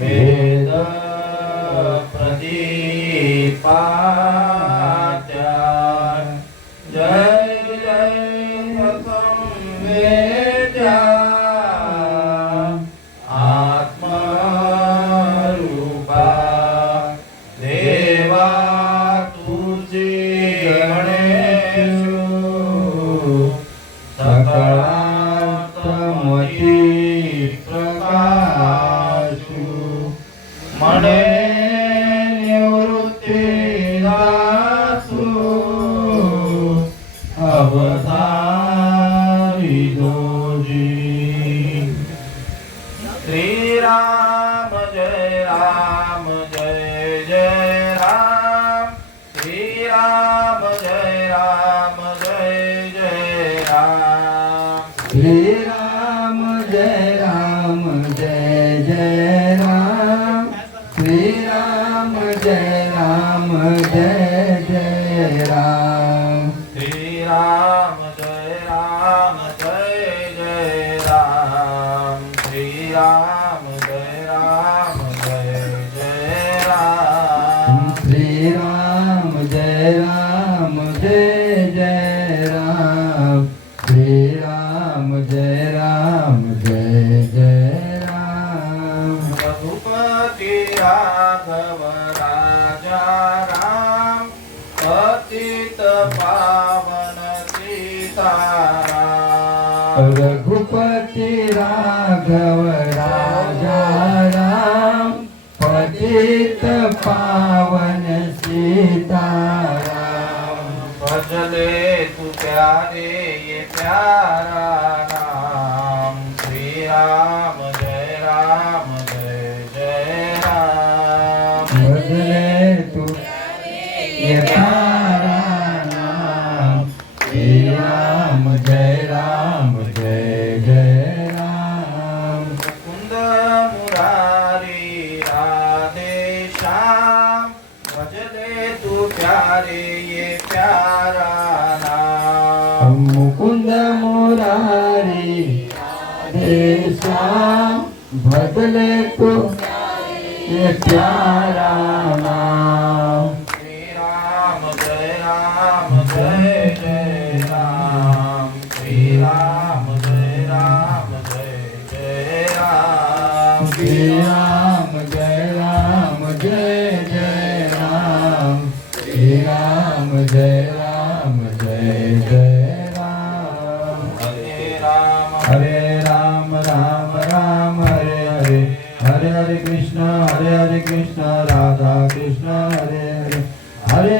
वेद प्रदीपात्या जय जय वेद्या आत्मरूपा देवा तुझे गणेशु सकळात्मती प्रकाशु मणे निवृत्ती दासु अवतारी दोजी श्री राम जय राम जय जय राम श्री राम जय राम जय जय राम श्री राम जय राम जय जय राम श्री राम जय राम जय जय राम श्री राम जय राम जय जय राम श्री राम जय राम जय जय राम श्री राम जय राम जय जय राम श्री राम जय राम जय जय राम रघुपति राघव राजा राम पतित पावन सीताराम रघुपति राघव राजा राम पतित पावन सीताराम भजले तू प्यारे ये प्यारा नाम श्री राम जय जय राम भजले तू ये प्यारा नाम श्री राम जय जय राम मुकुंद मुरारी राधे श्याम भजले तू प्यारे ये प्यारा नाम मुकुंद मुरारी राधे श्याम भजले तू ये प्यारा नाम श्री राम जय जय राम श्री राम जय जय राम श्री राम जय जय राम श्री राम जय जय राम हरे हरे राम राम राम हरे हरे हरे हरे कृष्ण राधा कृष्ण हरे हरे हरे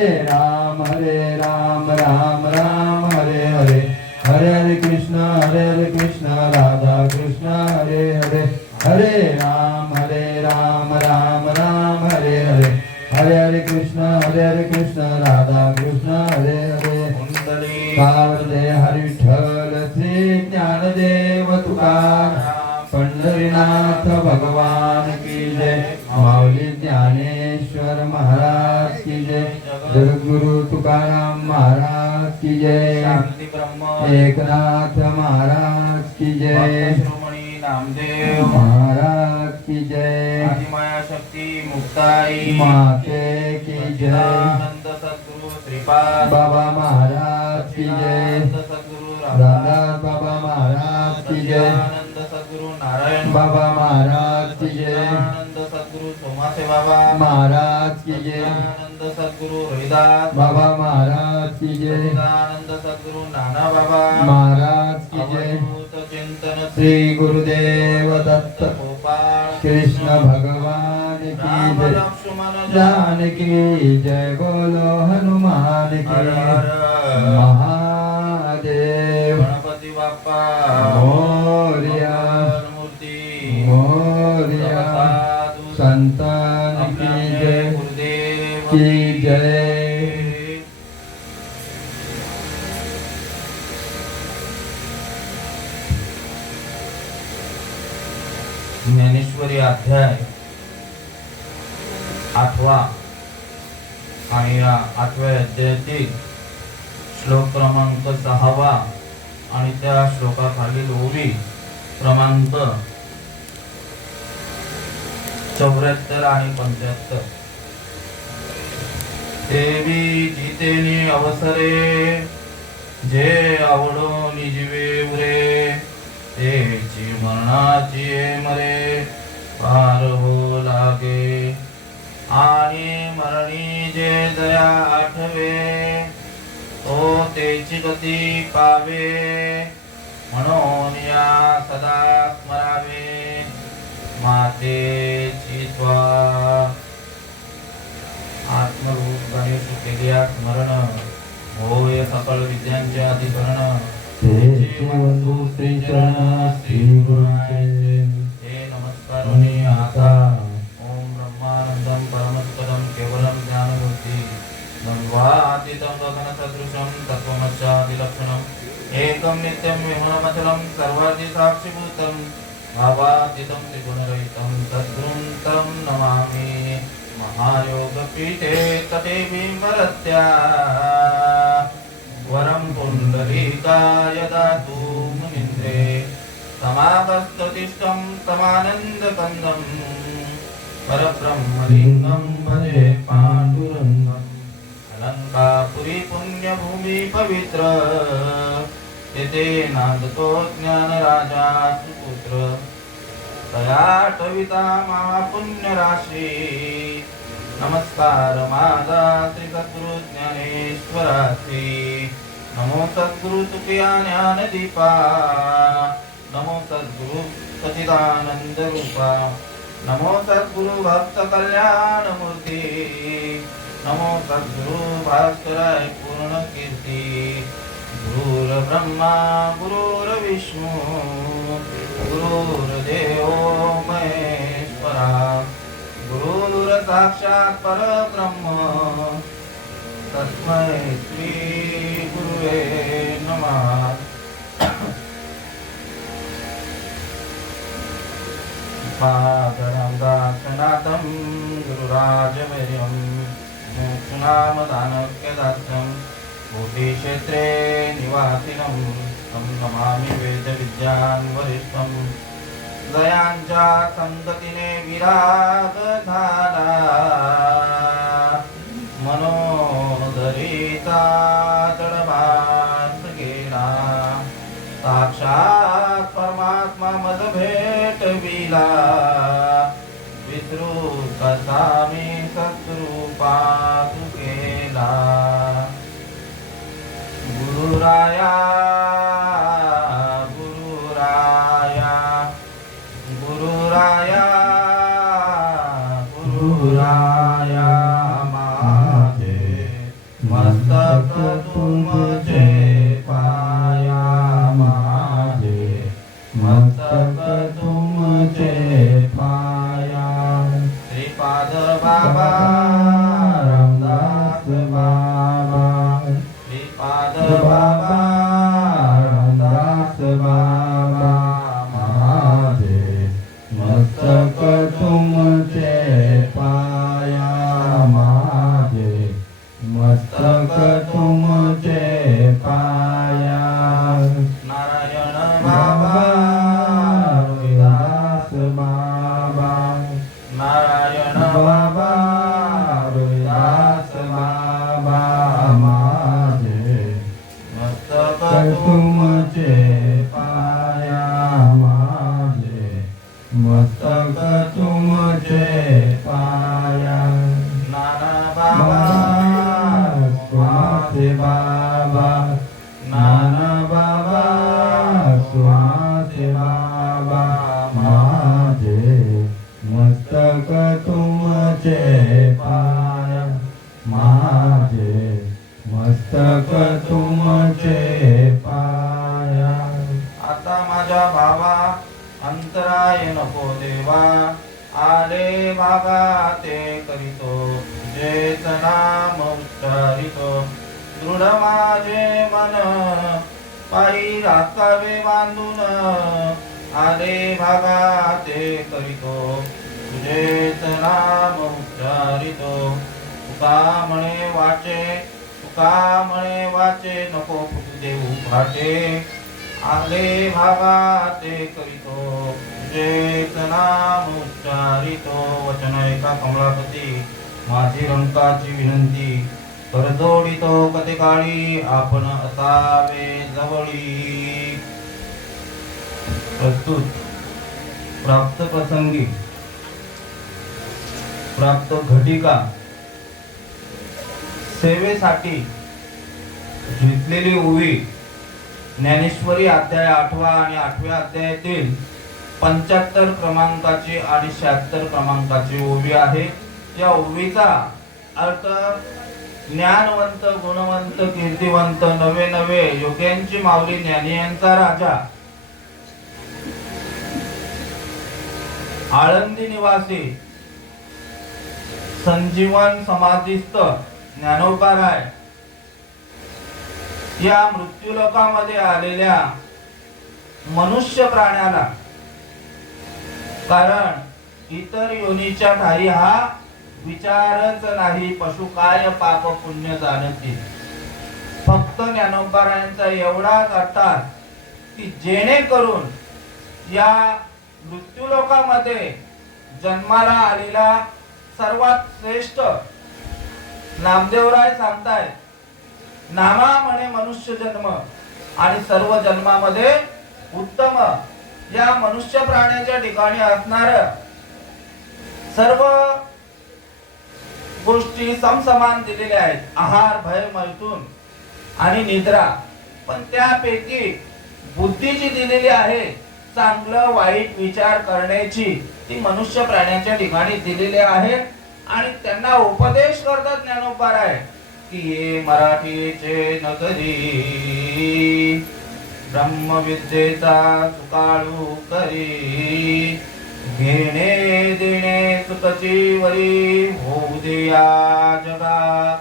राम राम राम हरे हरे हरे हरे कृष्ण राधा कृष्ण हरे हरे हरे राम राम राम हरे हरे हरे हरे कृष्ण राधा कृष्ण हरे हरे कुंडली कावडे हरी विठ्ठल श्री ज्ञानदेव तुकाराम पंढरीनाथ भगवान की जय माऊली ज्ञानेश्वर महाराज की जय जगद्गुरु तुकाराम महाराज की जय शांती ब्रह्म एकनाथ महाराज की जय श्रोमणी नामदेव महाराज की जय आदिमाया शक्ती मुक्ताई माते की जय आनंद सद्गुरु श्रीपाद बाबा महाराज की जय आनंद सद्गुरु रामदास बाबा महाराज की जय आनंद सद्गुरु नारायण बाबा महाराज की जय आनंद सद्गुरु सोमासे बाबा महाराज की जय आनंद सद्गुरु रविदास बाबा महाराज की जय आनंद सद्गुरु नाना बाबा महाराज की जय अवधूत चिंतन श्री गुरुदेव दत्त गोपाळ कृष्ण भगवान की राम जय लक्ष्मण जानकी जय बोलो हनुमान की हर हर महादेव गणपती बाप्पा मोरया मूर्ती मोरया साधू संतान की जय गुरुदेव की जय ज्ञानेश्वरी अध्याय 8वा आणि या 8व्या अध्यायातील श्लोक क्रमांक 6वा आणि त्या श्लोकाखालील ओवी क्रमांक 74 आणि 75. देवी जितेनी अवसरे जे आवडो निजीवे उरे तेची मरणाची मरे पार हो लागे आणि मरणी जे दया आठवे तो तेची गती पावे म्हणून या सदा स्मरावे मातेची स्वा आत्मरूप गणेश केलिया स्मरण होय सकल विद्यांचे अधिकरण तेची वंदू श्री चरण श्री गुरुचे हे नमस्कारोनी आता ओम ब्रह्मानंदम परमत्पदम केवलम ज्ञानमूर्ती द्वंद्वातीतं गगनसदृशं तत्त्वमस्यादिलक्षणम् एकं नित्यं विमलमचलं सर्वादि साक्षिभूतं भावातीतं त्रिगुणरहितं सद्गुरुं तं नमामि महायोगपीठे तटे विमलत्या वरं पुण्डरीकाय दातु मुनीन्द्रे समागस्ततिष्ठं तमानन्दकन्दं परब्रह्मलिङ्गं भजे पाण्डुरङ्गम् अलंकापुरी पुण्यभूमी पवित्र तेथे नांदतो ज्ञानराजा सुपुत्र तयाटविता महापुण्यराशी नमस्कार माझा श्री सद्गुरु ज्ञानेश्वरासी नमो सद्गुरु तुकिया ज्ञानदीपा नमो सद्गुरु सच्चिदानंद रूपा नमो सद्गुरु भक्त कल्याण मूर्ती नमो सद्गुरु भास्कराय पूर्ण कीर्ती गुरुर ब्रह्मा गुरुर विष्णू गुरुर्देवो महेश्वरा गुरुर साक्षात् परब्रह्म तस्मै श्री गुरुवे नमः पादरं दाक्षनाथं गुरुराजवर्यं मोक्षनामदानक्यदास्यं भूतिक्षेत्रे निवासिनं तं नमामि वेदविद्यां वरिष्ठं दयांच्या संगतीने विराग झाला मनोदरिता जडभास गेला साक्षात परमात्मा मद भेटविला विसरू कसा मी सद्रूपा तू केला गुरुराया गुरुराया गुरुराया गुरुराया माझे मस्तक तुमचे पाया माझे मस्तक तुमचे पाया श्रीपाद बाबा रामदास बाबा श्रीपाद बाबा रामदास बाबा माझे मस्तक तुमचे पाया माझे मस्तक तुमचे पाया नारायण बाबा रोहिदास बाबा नारायण बाबा रोहिदास बाबा माझे मस्तक तुमचे पाया माझे मस्तक तुमचे पाया नाना बाबा स्वासे बाबा नाना बाबा स्वासे बाबा माझे मस्तक तुमचे पाया माझे मस्तक तुमचे पाया आता माझ्या भावा अंतराय नको देवा आले बाबा ते करीतो जेच नाम उच्चारितो दृढ माझे मन पायी राखावे बांधून आले बाबा ते करीतो तुझेच नाम उच्चारितो तुका म्हणे वाचे नको फुटू देऊ फाटे आले बाबा ते करीतो नामोच्चारितो वचन एका कमलापती माझी रंकाची विनंती करजोडितो कथे काळी आपण असावे जवळी. प्रस्तुत प्राप्त प्रसंगी प्राप्त घटिका सेवेसाठी घेतलेली ओवी ज्ञानेश्वरी अध्याय 8 आणि 8व्या अध्यायातील 75 क्रमांकाची आणि 76 क्रमांकाची ओवी आहे. या ओवीचा अर्थ ज्ञानवंत गुणवंत कीर्तिवंत नवे नवे योग्यांची माऊली ज्ञानियांचा राजा आळंदी निवासी संजीवन समाधिस्थ ज्ञानोबाराय या मृत्यूलोकामध्ये आलेल्या मनुष्य प्राण्याला, कारण इतर योनीच्या ठाई हा विचारच नाही पशु काय पाप पुण्य जाणतील. फक्त ज्ञानोबारायांचा एवढाच अर्थात की जेणेकरून या मृत्यूलोकामध्ये जन्माला आलेला सर्वात श्रेष्ठ नामदेवराय सांगतायत, नामा म्हणे मनुष्य जन्म आणि सर्व जन्मामध्ये उत्तम या मनुष्य प्राण्याच्या ठिकाणी असणार सर्व गोष्टी समसमान दिलेल्या आहेत. आहार, भय, मैथून आणि निद्रा. पण त्यापैकी बुद्धी जी दिलेली आहे चांगलं वाईट विचार करण्याची ती मनुष्य प्राण्याच्या ठिकाणी दिलेली आहे. आणि त्यांना उपदेश करतात ज्ञानोबाराय की ये मराठीचे नगरी ब्रह्मविद्येचा सुकाळू करी घेणे देणे सुतची वरी होऊ दे या जगा.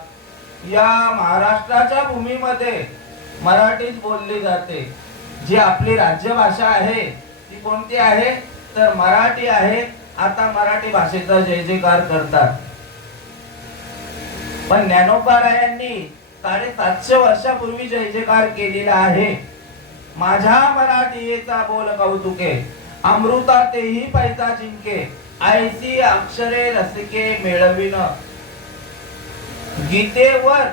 या महाराष्ट्राच्या भूमीमध्ये मराठीच बोलली जाते. जी आपली राज्यभाषा आहे ती कोणती आहे तर मराठी आहे. आता मराठी भाषेचा जय जयकार करतात. पण ज्ञानोबारायांनी 750 वर्षापूर्वी जय जयकार केलेला आहे. माझ्या मराठीचा बोल कौतुके अमृता तेही पैसा जिंके ऐसी अक्षरे रसिके मेळविन. गीतेवर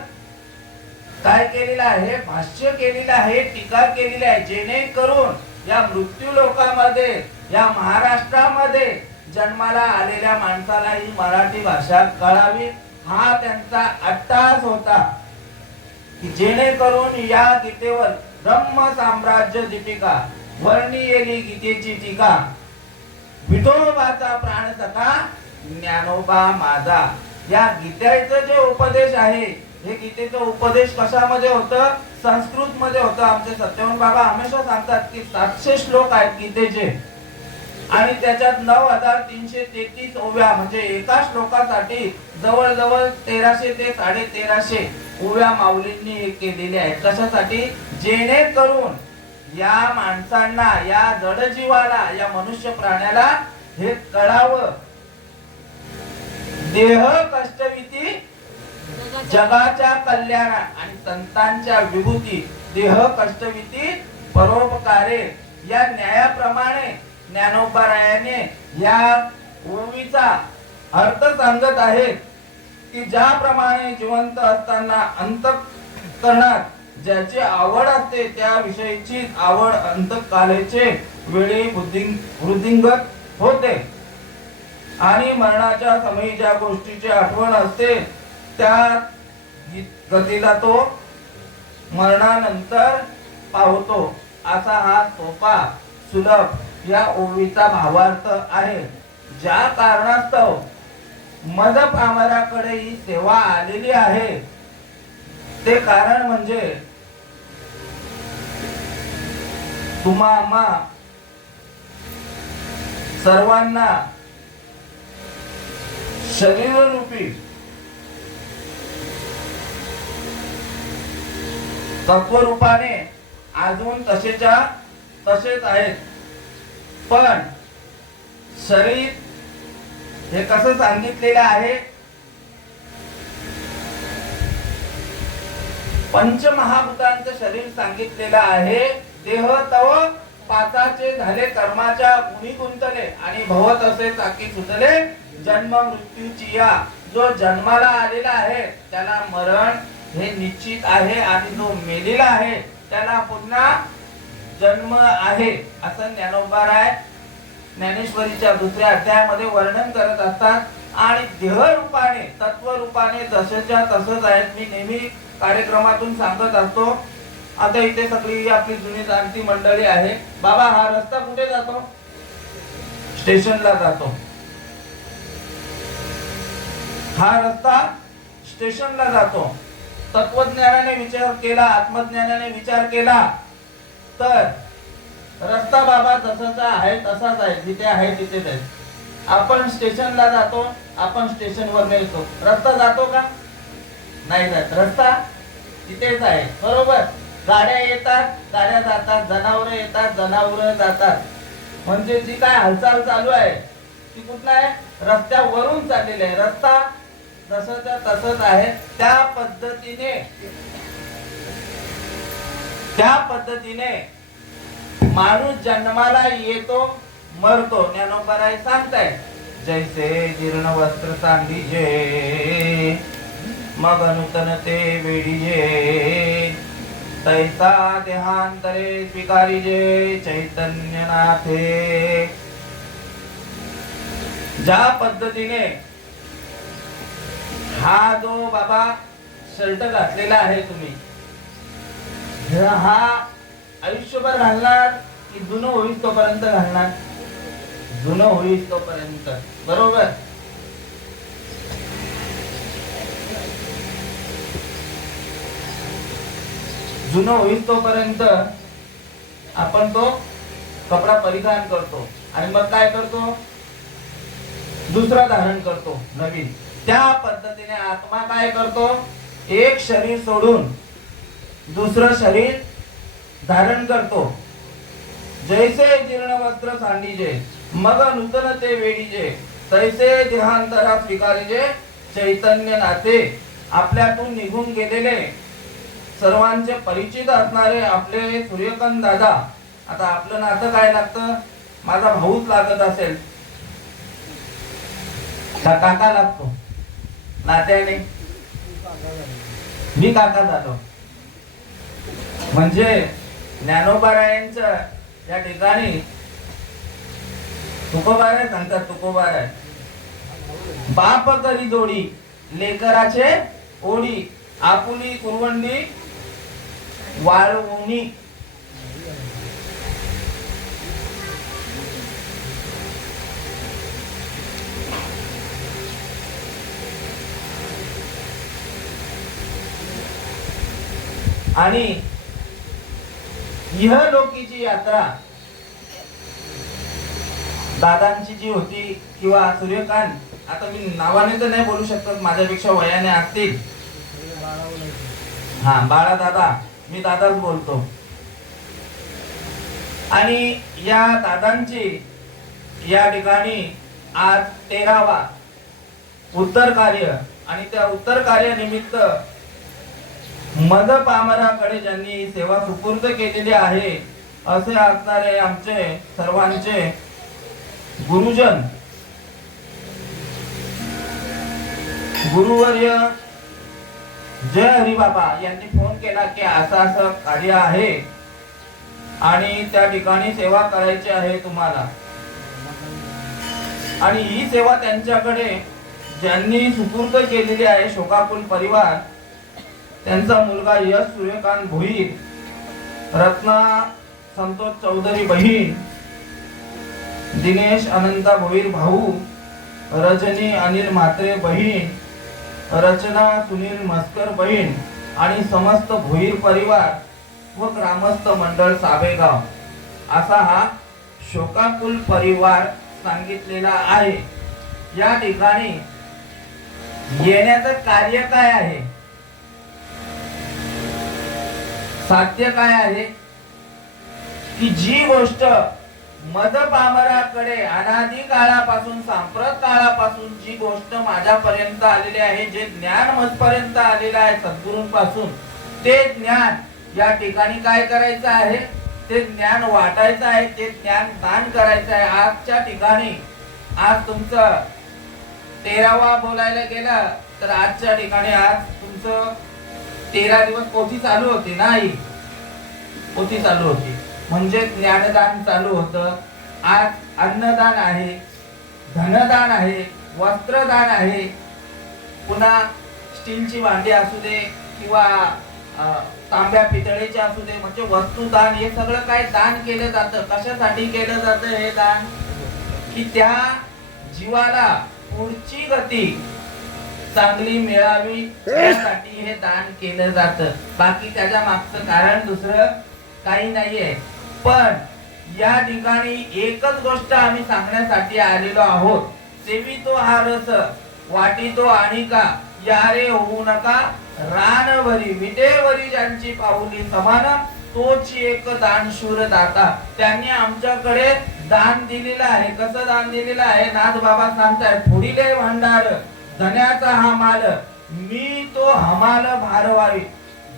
काय केलेलं आहे, भाष्य केलेलं आहे, टीका केलेली आहे, जेणेकरून या मृत्यू लोकांमध्ये या महाराष्ट्रामध्ये जन्माला आलेल्या माणसाला ही मराठी भाषा कळावी हा त्यांचा अट्टास होता. की जेणेकरून या गीतेवर ब्रह्म साम्राज्य दीपिका वर्णी येली गीतेची टीका विठोबाचा प्राण सखा ज्ञानोबा माझा. या गीतेचं जे उपदेश आहे हे गीतेचं उपदेश कशामध्ये होतं, संस्कृत मध्ये होतं. आमचे सत्यवान बाबा हमेशा सांगतात की 700 श्लोक आहेत गीतेचे आणि त्याच्यात 9333 ओव्या म्हणजे एका श्लोकासाठी जवळजवळ 1300 ते 1350 ओव्या माऊलींनी केलेल्या आहेत. कशासाठी, जेणेकरून या माणसांना या जडजीवाला या मनुष्य प्राण्याला हे कळावं. देह कष्टविती जगाच्या कल्याण आणि संतांच्या विभूती देह कष्टविती परोपकारे या न्यायाप्रमाणे ज्ञानोबारायाने या ओवीचा अर्थ सांगत आहेत की ज्याप्रमाणे जिवंत असताना अंतःकरणात ज्याची आवड असते त्या विषयीची आवड अंतकालेचे वेळी वृद्धिंगत होते आणि मरणाच्या समयी ज्या गोष्टीची आठवण असते त्या गतीला तो मरणानंतर पावतो. असा हा सोपा सुलभ या ओवीचा भावार्थ आहे. ज्या कारणास्तव मद पामराकडे ही सेवा आलेली आहे ते कारण म्हणजे तुम्हा सर्वांना शरीर रूपी तत्वरूपाने अजून तसेच्या तसेच आहेत. पण शरीर हे कसं सांगितलेलं आहे, पंचमहाभूतांचं शरीर सांगितलेलं आहे. देह तव पाचाचे झाले कर्माच्या गुणी गुंतले आणि भवत असे चाकी सुचले जन्म मृत्यूची या. जो जन्माला आलेला आहे त्याला मरण हे निश्चित आहे आणि जो मेलेला आहे त्याला पुन्हा जन्म आहे असं ज्ञानोबाराय ज्ञानेश्वरीच्या दुसऱ्या अध्यायामध्ये वर्णन करत असतात. आणि देह रूपाने तत्व रूपाने जसंच्या तसंच आहेत. मी नेहमी कार्यक्रमातून सांगत असतो. आता इथे सगळी आपली जुनी जाणती मंडळी आहे. बाबा हा रस्ता कुठे जातो? स्टेशनला जातो. हा रस्ता स्टेशनला जातो. तत्वज्ञानाने विचार केला, आत्मज्ञानाने विचार केला तर रस्ता बाबा जसाचा आहे तसाच आहे. जिथे आहे तिथेच आहे. आपण स्टेशनला जातो, आपण स्टेशनवर येतो. रस्ता जातो का? नाही जात. रस्ता तिथेच आहे. बरोबर. गाड्या येतात, गाड्या जातात, जनावर येतात, जनावर जातात. म्हणजे जी काय हालचाल चालू आहे ती कुठला आहे? रस्त्यावरून चाललेली आहे. रस्ता जसंच्या तसंच आहे. त्या पद्धतीने माणूस जन्माला येतो, मरतो. ज्ञानोबाराय सांगताय जैसे जीर्ण वस्त्र सांडीजे मग नूतन ते वेडीजे तैसा देहांतरे स्वीकारीजे चैतन्यनाथे. ज्या पद्धतीने हा जो बाबा शर्ट घातलेला आहे तुम्ही, हा आयुष्यभर घालणार की जुनं होईस तोपर्यंत घालणार? जुनं होईस तोपर्यंत. बरोबर. जुनं होईस तोपर्यंत आपण तो कपडा परिधान करतो आणि मग काय करतो? दुसरा धारण करतो नवीन. त्या पद्धतीने आत्मा काय करतो? एक शरीर सोडून दुसरं शरीर धारण करतो. जैसे जीर्ण वस्त्र सांडीजे मग नूतन ते वेडीजे तैसे देहांतरा स्वीकारीजे चैतन्य नाते. आपल्यातून निघून गेलेले सर्वांचे परिचित असणारे आपले सूर्यकांत दादा. आता आपलं नातं काय लागतं? माझा भाऊच लागत असेल का काका लागतो नात्याने? मी काका झालो. म्हणजे ज्ञानोबारायांच्या या ठिकाणी तुकोबाराय सांगतात. तुकोबाराय बाप करी जोडी लेकराचे ओढी आपुली कुरवंडी वाळवणी. आणि इहलोकीची यात्रा दादांची जी होती किंवा सूर्यकांत, आता मी नावाने तर नाही बोलू शकत, माझ्यापेक्षा वयाने असतील. हा बाळा दादा, मी दादाच बोलतो. आणि या दादांची या ठिकाणी आज 13वा उत्तर कार्य आणि त्या उत्तर कार्य निमित्त मद पामराकडे ज्यांनी सेवा सुपूर्द केलेली आहे असे असणारे आमचे सर्वांचे गुरुजन गुरुवर्य जय हरिबाबा यांनी फोन केला की असं असं कार्य आहे आणि त्या ठिकाणी सेवा करायची आहे तुम्हाला. आणि ही सेवा त्यांच्याकडे ज्यांनी सुपूर्द केलेली आहे शोकाकुल परिवार, त्यांचा मुलगा यश सूर्यकांत भोईर, रत्ना संतोष चौधरी बहीण, दिनेश अनंता भोईर भाऊ, रजनी अनिल म्हात्रे बहीण, रचना सुनील मस्कर बहीण आणि समस्त भोईर परिवार व ग्रामस्थ मंडळ साबेगाव असा हा शोकाकुल परिवार सांगितलेला आहे. या ठिकाणी येण्याचं कार्य काय आहे, साध्य काय आहे की जी गोष्ट मद पामराकडे अनादी काळापासून सांप्रत काळापासून जी गोष्ट माझ्यापर्यंत आलेली आहे, जे ज्ञान मजपर्यंत आलेलं आहे सद्गुरूंपासून, ते ज्ञान या ठिकाणी काय करायचं आहे, ते ज्ञान वाटायचं आहे, ते ज्ञान दान करायचं आहे. आजच्या ठिकाणी आज तुमचं 13वा बोलायला गेलं तर आजच्या ठिकाणी आज तुमचं 13 दिवस पोथी चालू होती नाही, पोथी चालू होती म्हणजे ज्ञानदान चालू होतं. आज अन्नदान आहे, धनदान आहे, वस्त्रदान आहे, पुन्हा स्टीलची भांडी असू दे किंवा तांब्या पितळेचे असू दे, म्हणजे वस्तुदान हे सगळं काय दान केलं जातं. कशासाठी केलं जातं हे दान? की त्या जीवाला पुढची गती चांगली मिळावी यासाठी हे दान केलं जातं. बाकी त्याच्या मागचं कारण दुसरं काही नाहीये. पण या ठिकाणी एकच गोष्ट आम्ही सांगण्यासाठी आलेलो आहोत. सेवितो हा रस वाटितो आणिका, यारे होऊ नका रानवरी, विटेवरी ज्यांची पाऊली समान, तोच एक दानशूर दाता. त्यांनी आमच्याकडे दान दिलेलं आहे. कसं दान दिलेलं आहे? नाथ बाबा सांगतायत, पुढीले भांडार धन्याचा हा माल, मी तो हमाल भारवारी.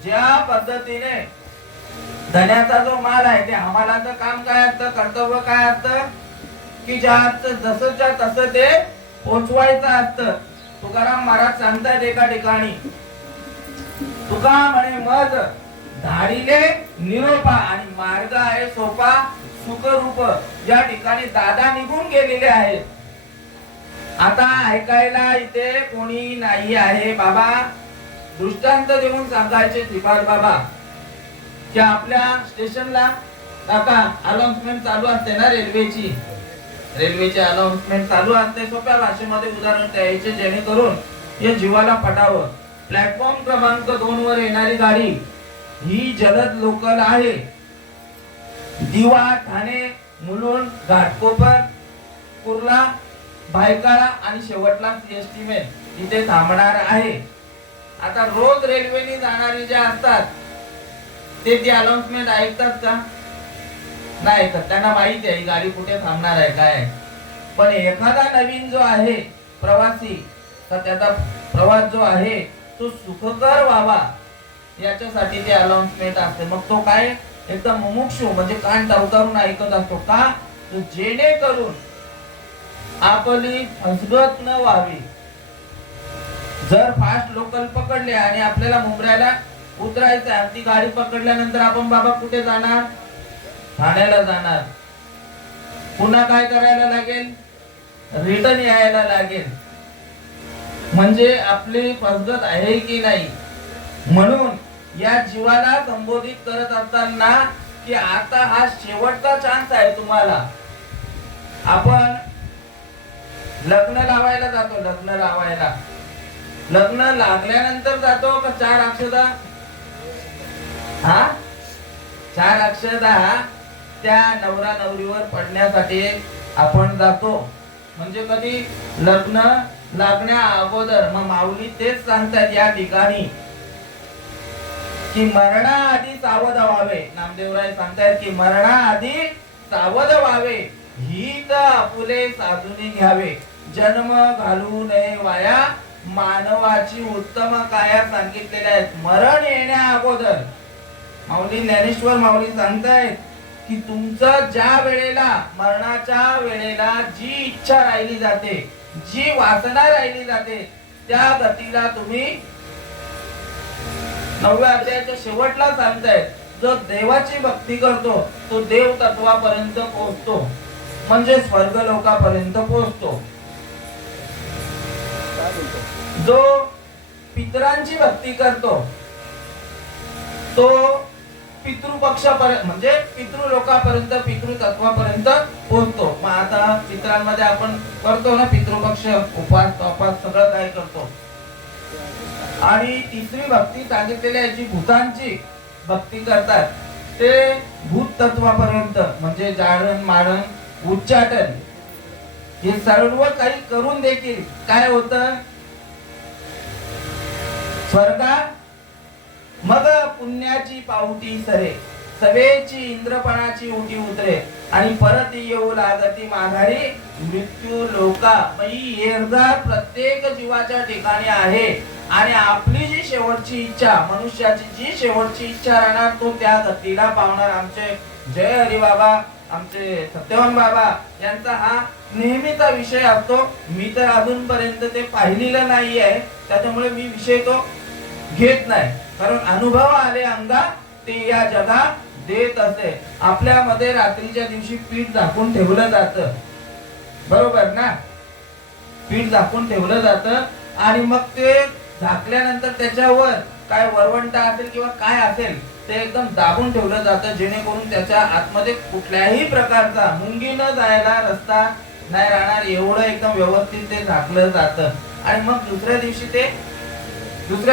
ज्या पद्धतीने धन्याचा जो माल आहे ते हमालाचं काम काय असतं, कर्तव्य काय असतं की ज्यात जसंच्या तसं ते पोचवायचं असतं. तुकाराम महाराज सांगतायत एका ठिकाणी, तुका म्हणे मज धाडिले निरोपा, आणि मार्ग आहे सोपा सुखरूप. या ठिकाणी दादा निघून गेलेले आहेत. आता ऐकायला इथे कोणी नाही आहे. बाबा दृष्टांत देऊन सांगायचे श्रीपाद बाबा की आपल्या स्टेशनला काका अनाउन्समेंट चालू असते ना, रेल्वेची अनाउन्समेंट चालू असते. सोप्या भाषेमध्ये उदाहरण द्यायचे जेणेकरून हे जीवाला पटावं. प्लॅटफॉर्म क्रमांक 2 वर येणारी गाडी ही जलद लोकल आहे. दिवा, ठाणे, मुलुंड, घाटकोपर, कुर्ला, भायखळा आणि शेवटला सीएसटी मेन इथे थांबणार आहे. आता रोज रेल्वेने जाणारी जे असतात ते ती अनाउन्समेंट ऐकतात का? नाही ऐकत. त्यांना माहिती आहे ही गाडी कुठे थांबणार आहे काय. पण एखादा नवीन जो आहे प्रवासी, तर त्याचा प्रवास जो आहे तो सुखकर व्हावा याच्यासाठी ते अनाउन्समेंट असते. मग तो काय एकदम मुमुक्षु म्हणजे कान टवकारून ऐकत असतो का? जेणेकरून आपली फसगत न व्हावी. जर फास्ट लोकल पकडले आणि आपल्याला मुंबईला उतरायचं आहे, ती गाडी पकडल्यानंतर आपण बाबा कुठे जाणार? ठाण्याला जाणार. पुन्हा काय करायला लागेल? रिटर्न यायला लागेल. म्हणजे आपली फसगत आहे की नाही. म्हणून या जीवाला संबोधित करत असताना की आता हा शेवटचा चान्स आहे तुम्हाला. आपण लग्न लावायला जातो, लग्न लागल्यानंतर जातो का 4 अक्षदा? 4 अक्षदा त्या नवरा नवरीवर पडण्यासाठी आपण जातो. म्हणजे कधी लग्न लागण्या अगोदर. मग माऊली तेच सांगतात या ठिकाणी की मरणाआधी सावध व्हावे. नामदेवराय सांगतायत की मरणाआधी सावध व्हावे, हित आपुले साधून घ्यावे, जन्म घालू नये वाया, मानवाची उत्तम काया सांगितलेल्या आहेत. मरण येण्या अगोदर माऊली ज्ञानेश्वर माऊली सांगतायत की तुमचं ज्या वेळेला मरणाच्या वेळेला जी इच्छा राहिली जाते, जी वासना राहिली जाते, त्या गतीला तुम्ही 9व्या अध्यायाच्या शेवटला सांगतायत, जो देवाची भक्ती करतो तो देव तत्वापर्यंत पोहोचतो, म्हणजे स्वर्ग लोकापर्यंत पोहोचतो. जो पितरांची भक्ती करतो तो पितृपक्षापर्यंत म्हणजे पितृलोकापर्यंत, पितृतत्वापर्यंत पोहोचतो. मग आता पितरांमध्ये आपण करतो ना पितृपक्ष, उपास तपास सगळं काय करतो. आणि तिसरी भक्ती सांगितलेली आहे जी भूतांची भक्ती करतात ते भूत तत्वापर्यंत, म्हणजे जाळण माळण उच्चाटन हे सर्व काही करून देखील काय होतं? स्वर्गात मग पुण्याची पावटी सरे, सवेची इंद्रपणाची उटी उतरे, आणि परत येऊ लागती माघारी मृत्यू लोका. ही येरझार प्रत्येक जीवाच्या ठिकाणी आहे. आणि आपली जी शेवटची इच्छा, मनुष्याची जी शेवटची इच्छा राहणार तो त्या गतीला पावणार. आमचे जय हरी बाबा, आमचे सत्यवान बाबा यांचा हा नेहमीचा विषय असतो. मी तर अजूनपर्यंत ते पाहिलेलं नाही आहे, त्याच्यामुळे मी विषय तो घेत नाही. कारण अनुभव आले अंगा ते या जगा देत असे. आपल्यामध्ये रात्रीच्या दिवशी पीठ झाकून ठेवलं जातं, बरोबर ना? पीठ झाकून ठेवलं जातं आणि मग ते झाकल्यानंतर त्याच्यावर काय वरवंटा असेल किंवा काय असेल ते एकदम दाबून ठेवलं जातं, जेणेकरून त्याच्या आतमध्ये कुठल्याही प्रकारचा मुंगी न जायला रस्ता नाही राहणार, एवढं एकदम व्यवस्थित ते झाकलं जातं. आणि मग दुसऱ्या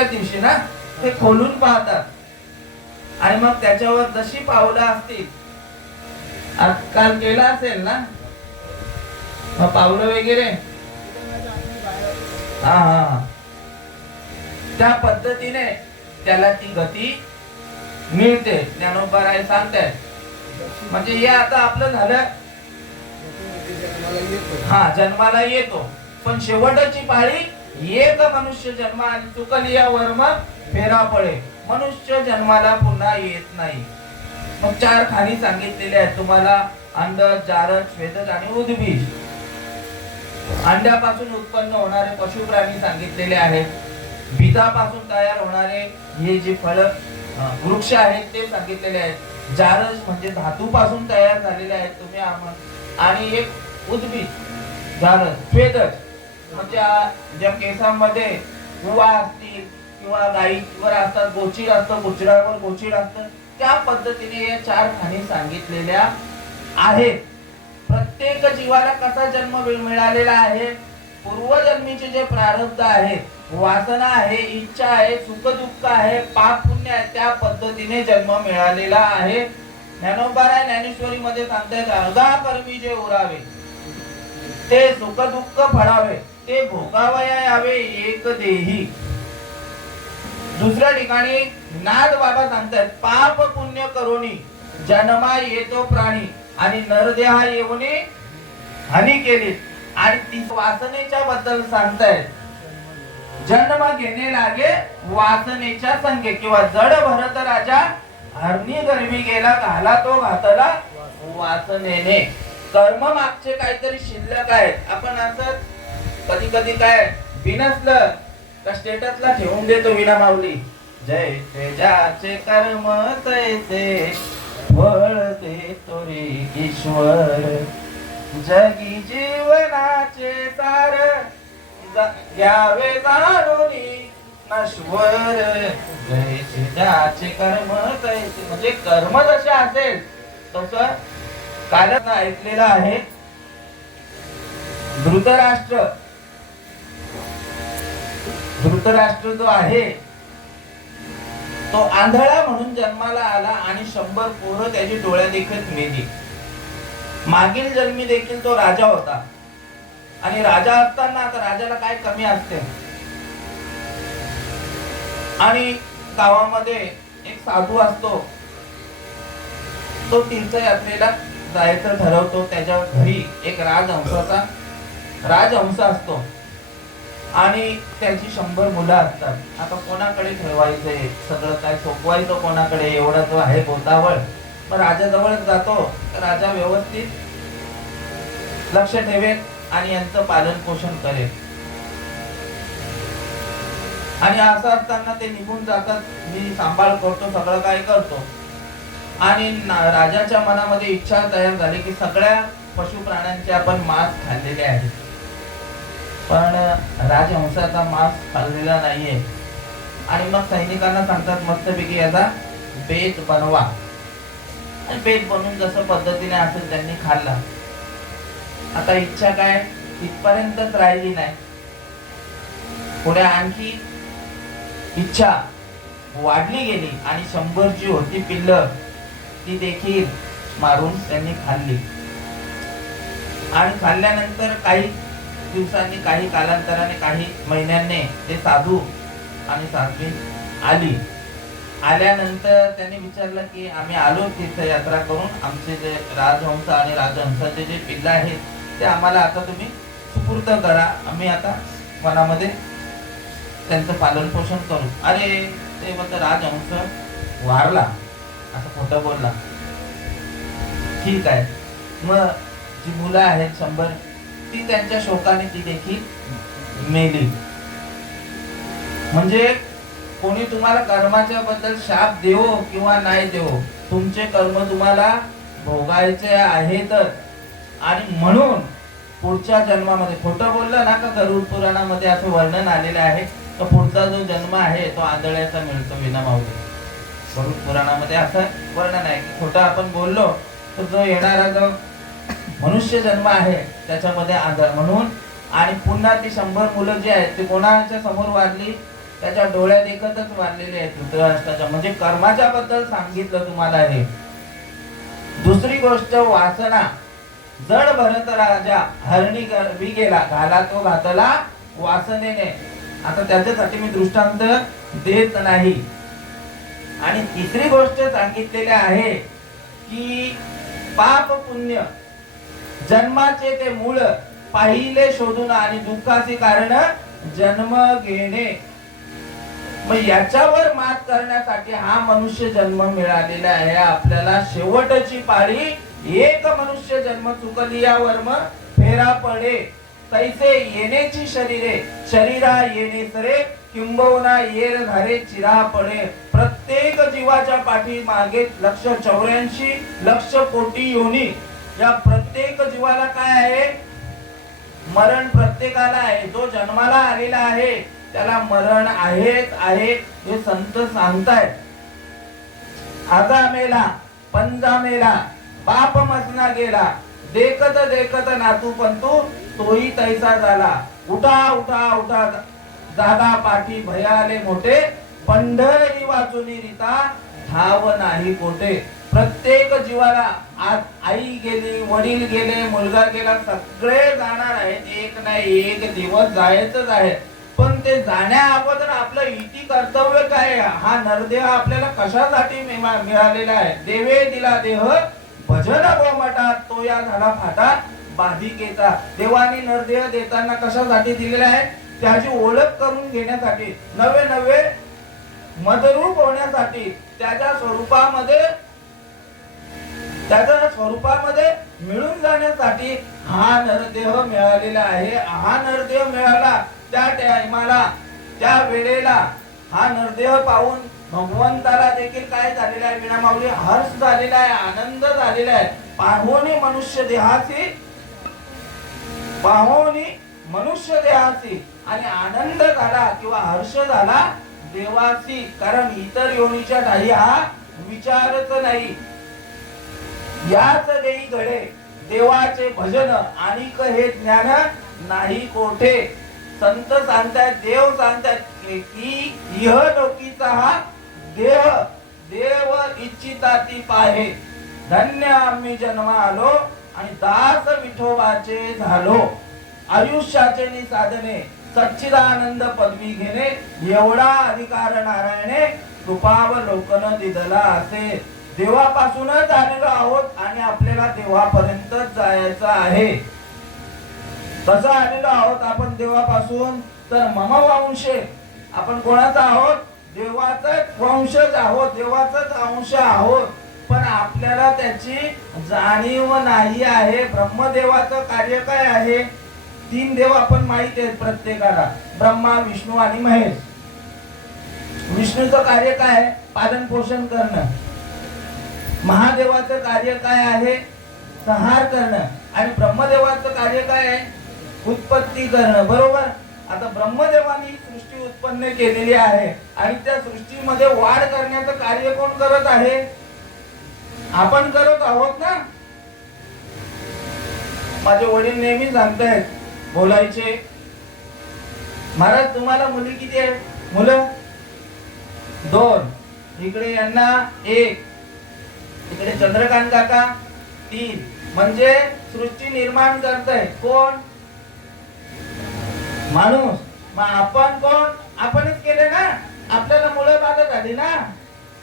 दिवशी ना ते खोलून पाहतात आणि मग त्याच्यावर जशी पावलं असतील, आजकाल केला असेल ना मग पावलं वगैरे, हा त्या पद्धतीने त्याला ती गती मिळते. ज्ञानोबराय सांगतायत. म्हणजे हे आता आपलं झालं, हा जन्माला येतो, पण शेवटची पाळी एक मनुष्य जन्म आणि चुकलिया वर्म फेरा पळे. मनुष्य जन्माला पुन्हा येत नाही. मग 4 खाणी सांगितलेले आहेत तुम्हाला, अंडज, जारज, श्वेदज आणि उद्भिज. अंड्यापासून उत्पन्न होणारे पशु प्राणी सांगितलेले आहेत. बीजापासून तयार होणारे हे जे फळ वृक्ष आहेत ते सांगितलेले आहेत. जारज म्हणजे धातूपासून तयार झालेले आहेत तुम्ही आणि एक उद्भिज जारज. श्वेदज म्हणजे ज्या केसांमध्ये हुवा असतील किंवा गाईवर असतात, गोचीड असतं, गुजरावर गोचीड असतं, त्या पद्धतीने या 4 खाणी सांगितलेल्या आहेत. प्रत्येक जीवाला कसा जन्म मिळालेला आहे, पूर्वजन्मीचे जे प्रारब्ध आहे, वासना आहे, इच्छा आहे, सुख दुःख आहे, पाप पुण्य आहे, त्या पद्धतीने जन्म मिळालेला आहे. ज्ञानोबराय ज्ञानेश्वरी मध्ये सांगतायत, अगा कर्मी जे उरावे ते सुख दुःख फळावे, ते भोगावया यावे एक देही. दुसऱ्या ठिकाणी नाद बाबा सांगतायत, पाप पुण्य करुणी जन्मा येतो प्राणी आणि नरदेहा येऊनी हानी केली. आणि ती वासनेच्या बद्दल सांगतायत, जन्म घेणे लागे वासनेच्या संगे किंवा जड भरत राजा हरणी गर्भी गेला, घाला तो घातला वासनेने. कर्म मागचे काहीतरी शिल्लक आहेत. आपण असं कधी कधी काय बिनसलं का स्टेटसला ठेवून देतो विना माऊली, जय ज्याचे कर्म तैसे फळ देतो रे ईश्वर, जगी जीवनाचे सार घ्यावे जाणूनी नश्वर, जैसे ज्याचे कर्म तैसे. म्हणजे कर्म जसे असेल तसं कालच ऐकलेलं आहे. धृतराष्ट्र जो आहे तो आंधळा म्हणून जन्माला आला आणि 100 पोरं त्याची डोळ्या देखत मेली. मागील जन्मी देखील तो राजा होता आणि राजा असताना आता राजाला काय कमी असते. आणि गावामध्ये एक साधू असतो, तो तीर्थयात्रेला जायचं ठरवतो. त्याच्या घरी एक राजहंस असतो आणि त्याची 100 मुलं असतात. आता कोणाकडे ठेवायचंय, सगळं काय सोपवायचं कोणाकडे, एवढा तो आहे गोतावळ. मग राजाजवळ जातो तर राजा व्यवस्थित लक्ष ठेवेल आणि यांचं पालन पोषण करेल. आणि असं असताना ते निघून जातात, मी सांभाळ करतो, सगळं काय करतो. आणि राजाच्या मनामध्ये इच्छा तयार झाली की सगळ्या पशु प्राण्यांचे आपण मांस खाल्लेले आहे, पण राजहंसाचा मांस खाल्लेला नाहीये. आणि मग सैनिकांना सांगतात मस्तपैकी याचा बेत बनवा. आणि बेत बनवून जसं पद्धतीने असेल त्यांनी खाल्ला. आता इच्छा काय इथपर्यंतच राहिली नाही, पुढे आणखी इच्छा वाढली गेली आणि 100 जी होती पिल्ल ती देखील मारून त्यांनी खाल्ली. आणि खाल्ल्यानंतर काही दिवसांनी, काही कालांतराने, काही महिन्यांनी ते साधू आणि साध्वी आली. आल्यानंतर त्यांनी विचारलं की आम्ही आलो तीर्थयात्रा करून, आमचे जे राजहंस आणि राजहंसाचे जे पिल्ल आहेत ते आम्हाला आता तुम्ही सुपूर्द करा, आम्ही आता वनामध्ये त्यांचं पालन पोषण करू. अरे ते म्हणतं राजहंस वारला, असं खोटं बोलला. ठीक आहे, मग जी मुलं आहेत 100 ती त्यांच्या शोकाने ती देखील मेली. म्हणजे कोणी तुम्हाला कर्माच्या बद्दल शाप देवो किंवा नाही देवो, तुमचे कर्म तुम्हाला भोगायचे आहेतच. आणि म्हणून पुढच्या जन्मामध्ये, खोटं बोललं ना का गरुड पुराणामध्ये असं वर्णन आलेलं आहे तर पुढचा जो जन्म आहे तो आंधळ्याचा मिळतो विना माऊली. गरुड पुराणामध्ये असं वर्णन आहे की खोटं आपण बोललो तर जो येणारा जो मनुष्य जन्म आहे त्याच्यामध्ये आंधळ म्हणून. आणि पुन्हा ती 100 मुलं जी आहेत ती कोणाच्या समोर वारली, त्याच्या डोळ्या देखतच वारलेले आहेत धृतराष्ट्राच्या. म्हणजे कर्माच्या बद्दल सांगितलं तुम्हाला हे. दुसरी गोष्ट वासना. जड भरत राजा हरणी करवी गेला, घाला तो घातला वासनेने. आता त्याच्यासाठी मी दृष्टांत देत नाही. आणि तिसरी गोष्ट सांगितलेली आहे की पाप पुण्य जन्माचे ते मूळ पाहिले शोधून आणि दुःखाचे कारण जन्म घेणे. मग याच्यावर मात करण्यासाठी हा मनुष्य जन्म मिळालेला आहे आपल्याला. शेवटची पाळी एक मनुष्य जन्म चुकली या वर्म फेरा पडे. तैसे येण्याची शरीरे शरीरा येणे सरे किंबहुना येर घरे चिरा पडे. प्रत्येक जीवाच्या पाठी मागे 184 लक्ष कोटी योनी. या प्रत्येक जीवाला काय आहे, मरण प्रत्येकाला आहे. जो जन्माला आलेला आहे त्याला मरण आहेच आहे, हे संत सांगतायत. आजा मेला पंजा मेला बाप मसना गेला, देखत देखत नातू पंतू तोही तैसा झाला. उठा उठा उठा जागा पाठी भयाले मोठे, पंढरी वाचुनी रीता ठाव नाही कोठे. प्रत्येक जीवाला आज आई गेली, वडील गेले, मुलगा गेला, सगळे जाणार आहेत. एक नाही एक दिवस जायचंच आहे. पण ते जाण्या अगोदर आपलं इति कर्तव्य काय, हा नरदेह आपल्याला कशासाठी मिळालेला आहे. देवे दिला देह भजन गोमटात, तो या झाला फाटा बाधिकेचा. देवानी नरदेह देताना कशासाठी दिलेला आहे, त्याची ओळख करून घेण्यासाठी, नवे नवे मदरूप होण्यासाठी, त्याच्या स्वरूपामध्ये मिळून जाण्यासाठी हा नरदेह मिळालेला आहे. हा नरदेह मिळाला त्या टायमाला, त्या वेळेला हा नरदेह पाहून भगवंताला देखील काय झालेला आहे, विना माऊली हर्ष झालेला आहे, आनंद झालेला आहे. पाहोनी मनुष्य देहासी आणि आनंद झाला किंवा हर्ष झाला देवासी. कारण इतर योनीच्या ठाई हा विचारच नाही. याच देई घडे देवाचे भजन आणि हे ज्ञान नाही कोठे. संत सांगतायत, देव सांगतायत की इह लोकीचा हा देह देव इच्छिता ती पाहे. धन्य आम्ही जन्म आलो आणि दास विठोबाचे झालो. आयुष्याचे नि साधने सच्चिदानंद पदवी घेणे, एवढा अधिकार नारायणे कृपावलोकन दिदला असे. देवापासूनच आलेलो आहोत आणि आपल्याला देवापर्यंत जायचं आहे. कसं आलेलो आहोत आपण देवापासून, तर मम वंशे, आपण कोणाचा आहोत, देवाचाच वंशज आहोत, देवाचाच अंश आहोत. पण आपल्याला त्याची जाणीव नाही आहे. ब्रह्मदेवाचं कार्य काय आहे, 3 देव आपण माहित आहेत प्रत्येकाला, ब्रह्मा विष्णू आणि महेश. विष्णूचं कार्य काय आहे, पालन पोषण करणं. महादेवाचं कार्य काय आहे, संहार करणं. आणि ब्रह्मदेवाचं कार्य काय आहे, उत्पत्ती करणं. बरोबर. आता ब्रह्मदेवाने ही सृष्टी उत्पन्न केलेली आहे आणि त्या सृष्टीमध्ये वाढ करण्याचं कार्य कोण करत आहे, आपण करत आहोत ना. माझे वडील नेहमी सांगतायत, बोलायचे, महाराज तुम्हाला मुली किती आहेत, मुलं 2, इकडे यांना 1, इकडे चंद्रकांत काका 3. म्हणजे सृष्टी निर्माण करतय कोण, माणूस. मग आपण कोण, आपणच केले ना, आपल्याला मुलं बाळं झाली ना.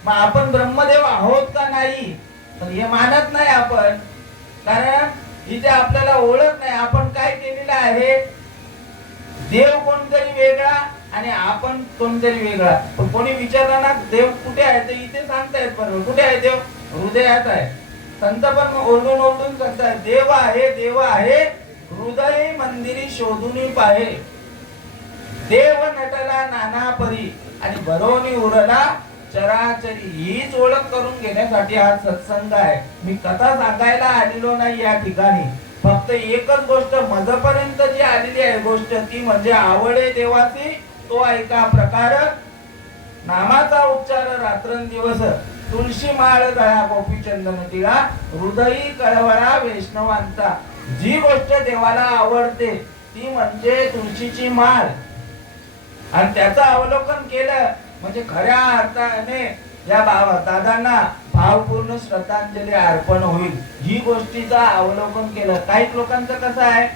मग आपण ब्रह्मदेव आहोत का नाही, पण हे मानत नाही आपण. कारण इथे आपल्याला ओळख नाही. आपण काय केलेलं आहे, देव कोणतरी वेगळा आणि आपण कोणतरी वेगळा. पण कोणी विचारला ना देव कुठे आहे, तर इथे सांगतायत बरोबर. कुठे आहे देव? हृदयात आहे. संत पण ओरडून ओरडून सांगतायत देव आहे, देव आहे हृदय मंदिरी शोधून पाहे. देव नटला नाना परी आणि भरोनी उरला चराचरी. हीच ओळख करून घेण्यासाठी हा सत्संग आहे. मी कथा सांगायला आलेलो नाही या ठिकाणी. फक्त एकच गोष्ट मजपर्यंत जी आलेली आहे गोष्ट, ती म्हणजे आवडे देवाची तो ऐका प्रकार. नामाचा उच्चार रात्रंदिवस तुळशी माळ गळा गोपीचंदन टिळा. हृदयी कळवळा वैष्णवांचा. जी गोष्ट देवाला आवडते ती म्हणजे तुळशीची माळ. आणि त्याचं अवलोकन केलं म्हणजे खऱ्या अर्थाने या दादांना भावपूर्ण श्रद्धांजली अर्पण होईल. ही गोष्टीचं अवलोकन केलं. काही लोकांचं कसं आहे,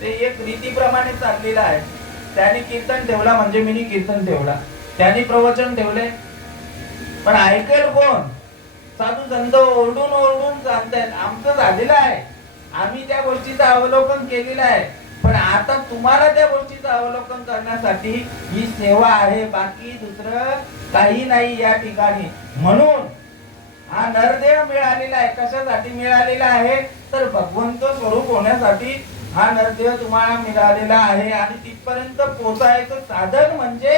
ते एक रीतीप्रमाणे चाललेलं आहे. त्यांनी कीर्तन ठेवला म्हणजे मी कीर्तन ठेवला, त्यांनी प्रवचन ठेवले, पण ऐकेल कोण? साधू संत ओरडून ओरडून सांगतायत. आमचं झालेलं आहे, आम्ही त्या गोष्टीचं अवलोकन केलेलं आहे. पण आता तुम्हाला त्या गोष्टीचं अवलोकन करण्यासाठी ही सेवा आहे, बाकी दुसरं काही नाही या ठिकाणी. म्हणून हा नरदेह मिळालेला आहे. कशासाठी मिळालेला आहे? तर भगवंत स्वरूप होण्यासाठी हा नरदेह तुम्हाला मिळालेला आहे. आणि तिथपर्यंत पोहोचायचं साधन म्हणजे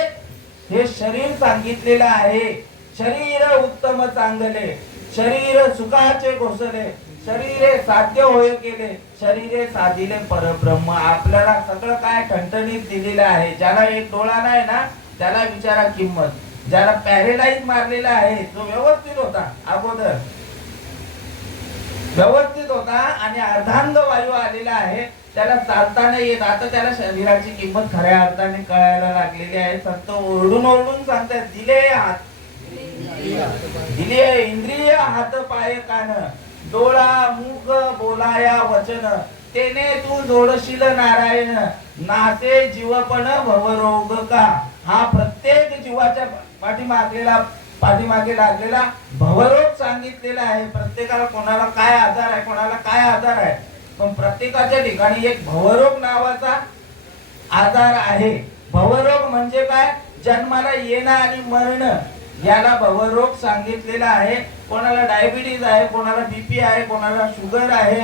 हे शरीर सांगितलेलं आहे. शरीर उत्तम चांगले, शरीर सुखाचे घोसले, शरीरे साध्य होय केले, शरीरे साधिले परब्रह्म. आपल्याला सगळं काय ठणठणीत दिलेलं आहे. ज्याला एक डोळा नाही ना त्याला विचारा किंमत. ज्याला पॅरेलाइज मारलेला आहे, जो व्यवस्थित होता अगोदर, व्यवस्थित होता आणि अर्धांग वायू आलेला आहे, त्याला चालता नाही येत. आता त्याला शरीराची किंमत खऱ्या अर्थाने कळायला लागलेली आहे. संत ओरडून ओरडून सांगतात दिले हात, दिले इंद्रिय हात पाय कान, डोळा मुख बोलाया वचन, तेने तू जोडशील नारायण, नासे जीवपण भवरोग का. हा प्रत्येक जीवाच्या पाठीमागे लागलेला भवरोग सांगितलेला आहे. प्रत्येकाला कोणाला काय आजार आहे, कोणाला काय आजार आहे, पण प्रत्येकाच्या ठिकाणी एक भवरोग नावाचा आजार आहे. भवरोग म्हणजे काय? जन्माला येणं आणि मरण, याला भवरोग सांगितलेला आहे. कोणाला डायबिटीज आहे, कोणाला बीपी आहे, कोणाला शुगर आहे,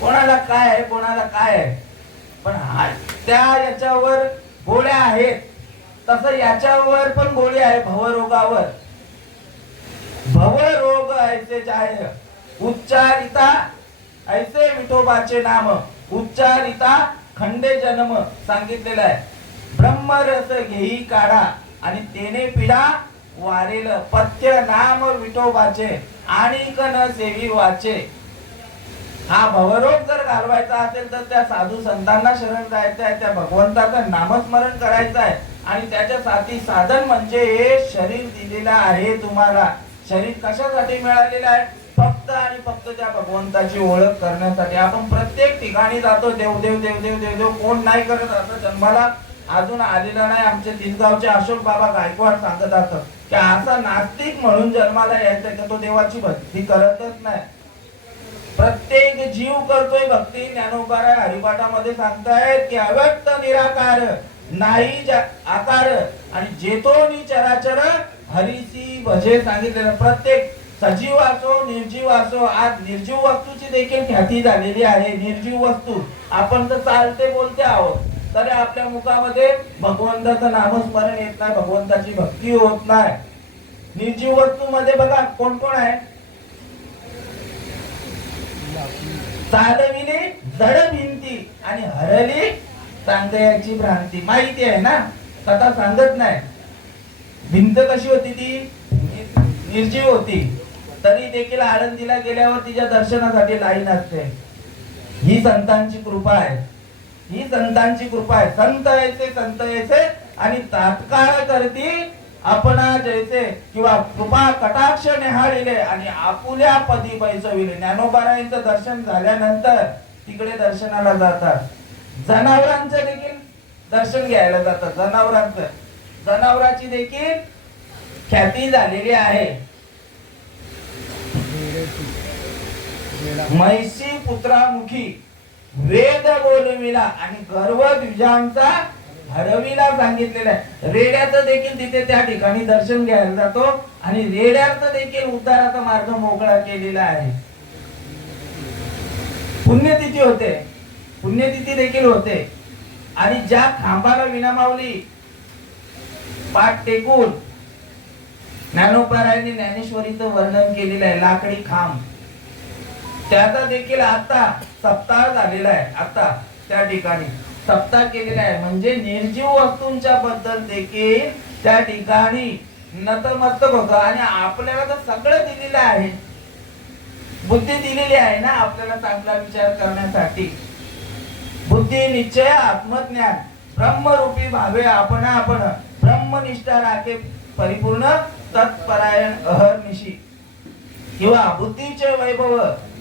कोणाला काय आहे, कोणाला काय आहे. पण त्या याच्यावर गोळ्या आहेत, तसं याच्यावर पण गोळी आहे भवरोगावर. भवरोग ऐसे जाय उच्चारिता ऐसे विठोबाचे नाम, उच्चारिता खंडे जन्म सांगितलेलं आहे. ब्रह्मरस घेई काढा आणि तेने पिढा वारेल, पथ्य नाम विठोबाचे आणि कन सेवी वाचे. हा भवरोग जर घालवायचा असेल तर त्या साधू संतांना शरण जायचं आहे, त्या भगवंताचं नामस्मरण करायचं आहे. आणि त्याच्यासाठी साधन म्हणजे हे शरीर दिलेलं आहे तुम्हाला. शरीर कशासाठी मिळालेलं आहे? फक्त आणि फक्त त्या भगवंताची ओळख करण्यासाठी. आपण प्रत्येक ठिकाणी जातो, देव देव देव देव देव देव, कोण नाही करत असं जन्माला अजून आलेला नाही. आमचे तिसगावचे अशोक बाबा गायकवाड सांगत असतात की असा नास्तिक म्हणून जन्माला यायचा की तो देवाची भक्ती करतच नाही. प्रत्येक जीव करतोय भक्ती. ज्ञानोबा हरिपाठामध्ये सांगतायत की अव्यक्त निराकार नाही आकार आणि जेतोनी चराचर हरिसी भजे सांगितलेलं. प्रत्येक सजीव असो निर्जीव असो, आज निर्जीव वस्तूची देखील ख्याती झालेली आहे. निर्जीव वस्तू आपण तर चालते बोलते आहोत, तरी आपल्या मुखामध्ये भगवंताचं नामस्मरण येत नाही, भगवंताची भक्ती होत नाही. निर्जीव वस्तू मध्ये बघा कोण कोण आहे? चालविली जड भिंती आणि हरली चांगल्याची भ्रांती. माहिती आहे ना, कथा सांगत नाही. भिंत कशी होती? ती निर्जीव होती, तरी देखील आळंदीला गेल्यावर तिच्या दर्शनासाठी लाईन असते. ही संतांची कृपा आहे, ही संतांची कृपा आहे. संत ऐसे आणि तात्काळ करती आपणा जैसे, किंवा कृपा कटाक्ष निहाळिले आणि आपुल्या पदी पैसविले. ज्ञानोबारायांचं दर्शन झाल्यानंतर तिकडे दर्शनाला जातात. जनावरांचं देखील दर्शन घ्यायला जातात. जनावराची देखील ख्याती झालेली आहे. म्हैसी पुत्रामुखी वेद बोलविला आणि गर्व द्विजांचा हरवीला सांगितलेलं आहे. रेड्याचं देखील तिथे त्या ठिकाणी दर्शन घ्यायला जातो आणि रेड्याचं देखील उद्धाराचा मार्ग मोकळा केलेला आहे. पुण्यतिथी होते, पुण्यतिथी देखील होते. आणि ज्या खांबाला विनामाऊली पाठ टेकून ज्ञानोबारायांनी ज्ञानेश्वरीचं वर्णन केलेलं आहे, लाकडी खांब, त्याचा देखील आता सप्ताह झालेला आहे. आता त्या ठिकाणी सप्ताह केलेला आहे. म्हणजे निर्जीव वस्तूंच्या बद्दल देखील त्या ठिकाणी नतमस्तक होतं. आणि आपल्याला तर सगळं दिलेलं आहे, बुद्धी दिलेली आहे ना आपल्याला चांगला विचार करण्यासाठी. बुद्धी, निश्चय, आत्मज्ञान, ब्रह्मरूपी भावे आपण ब्रह्मनिष्ठा राखे परिपूर्ण तत्परायण अहर्निशी. किंवा बुद्धीचे वैभव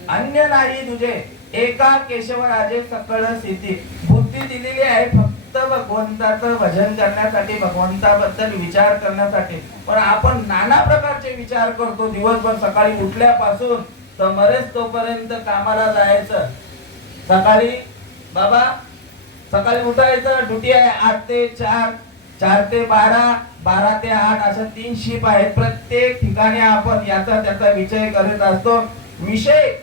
अन्य नाही तुझे, एका केशवराजे सकळ सिद्धी. बुद्धी दिलेली आहे फक्त भगवंताचं भजन करण्यासाठी, भगवंताबद्दल विचार करण्यासाठी. पण आपण नाना प्रकारचे विचार करतो दिवसभर. सकाळी उठल्यापासून तर मरेच तोपर्यंत कामाला जायचं. सकाळी बाबा सकाळी उठायचं, ड्युटी आहे 8 ते 4, 4 ते 12, 12 ते 8 अशा 3 शिप आहेत. प्रत्येक ठिकाणी आपण याचा त्याचा विषय करत असतो. विषय,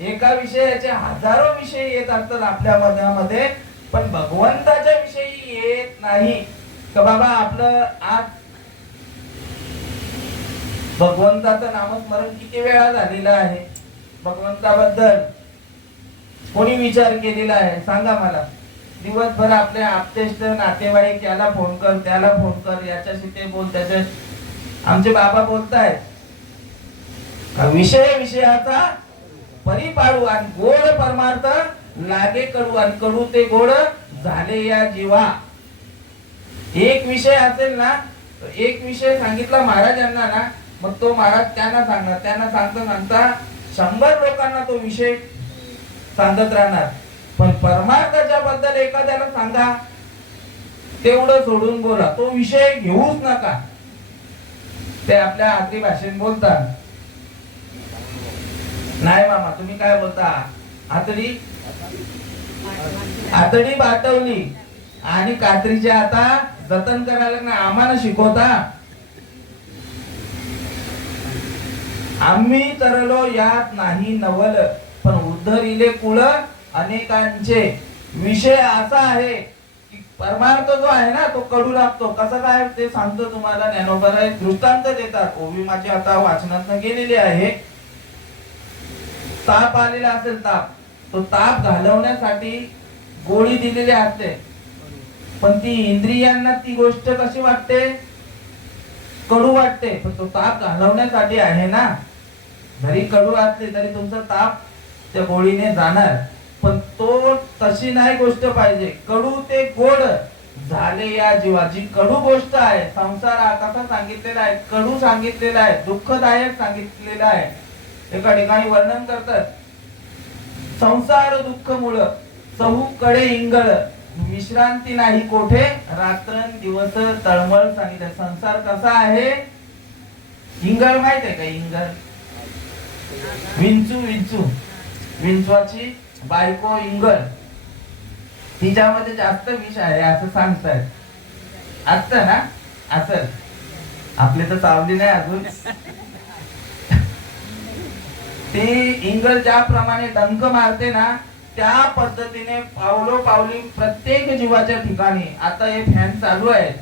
एका विषयाचे हजारो विषय येत असतात आपल्या मनामध्ये, पण भगवंताच्या विषयी येत नाही. का बाबा आपलं आज भगवंताचं नामस्मरण किती वेळा झालेलं आहे, भगवंताबद्दल कोणी विचार केलेला आहे सांगा मला. दिवसभर आपले आप्तेष्ट नातेवाईक, याला फोन कर, त्याला फोन कर, याच्याशी ते बोल, त्याच्या. आमचे बाबा बोलतायत विषयाचा परिपाडू आणि गोड परमार्थ लागे कडू आणि कडू ते गोड झाले या जीवा. एक विषय असेल ना, एक विषय सांगितला महाराजांना ना, मग तो महाराज त्यांना सांगणार, त्यांना सांगता 100 लोकांना तो विषय सांगत राहणार. पण परमार्थाच्या बद्दल एखाद्याला सांगा, तेवढं सोडून बोला, तो विषय घेऊच नका. ते आपल्या आगरी भाषेत बोलतात. नाही मामा तुम्ही काय बोलता, आतडी बाटवली आणि कात्रीचे आता जतन करायला ना आम्हाला शिकवता. आम्ही तरलो यात नाही नवल, पण उद्धरिले कुळ अनेकांचे. विषय असा आहे की परमार्थ जो आहे ना तो कडू लागतो. कसं काय ते सांगतो तुम्हाला ज्ञानोबाराय दृष्टांत देतात. ओवी माझी आता वाचनात गेलेली आहे. ताप आलेला असेल, तो ताप घालवण्यासाठी गोळी दिलेली असते, पण ती इंद्रियांना ती गोष्ट कशी वाटते, कडू वाटते. पण तो ताप घालवण्यासाठी आहे ना, जरी कडू असली तरी तुमचा ताप त्या गोळीने जाणार. पण तो तशी नाही गोष्ट पाहिजे, कडू ते गोड झाले या जीवा. जी कडू गोष्ट आहे, संसार हा कसा सांगितलेला आहे, कडू सांगितलेला आहे, दुःखदायक सांगितलेला आहे. एका ठिकाणी वर्णन करतात, संसार दुःख मुळ चहू कडे इंगळ, विश्रांती नाही कोठे, रात्रंदिवस तळमळ सांगितलं. संसार कसा आहे, इंगळ माहित आहे का, इंगळ विंचवाची बायको इंगळ, तिच्यामध्ये जास्त विष आहे असं सांगतायत. असत ना, असं आपले तर चावली नाही अजून. ती इंगळ ज्याप्रमाणे डंक मारते ना, त्या पद्धतीने पावली प्रत्येक जीवाच्या ठिकाणी. आता हे फॅन चालू आहेत,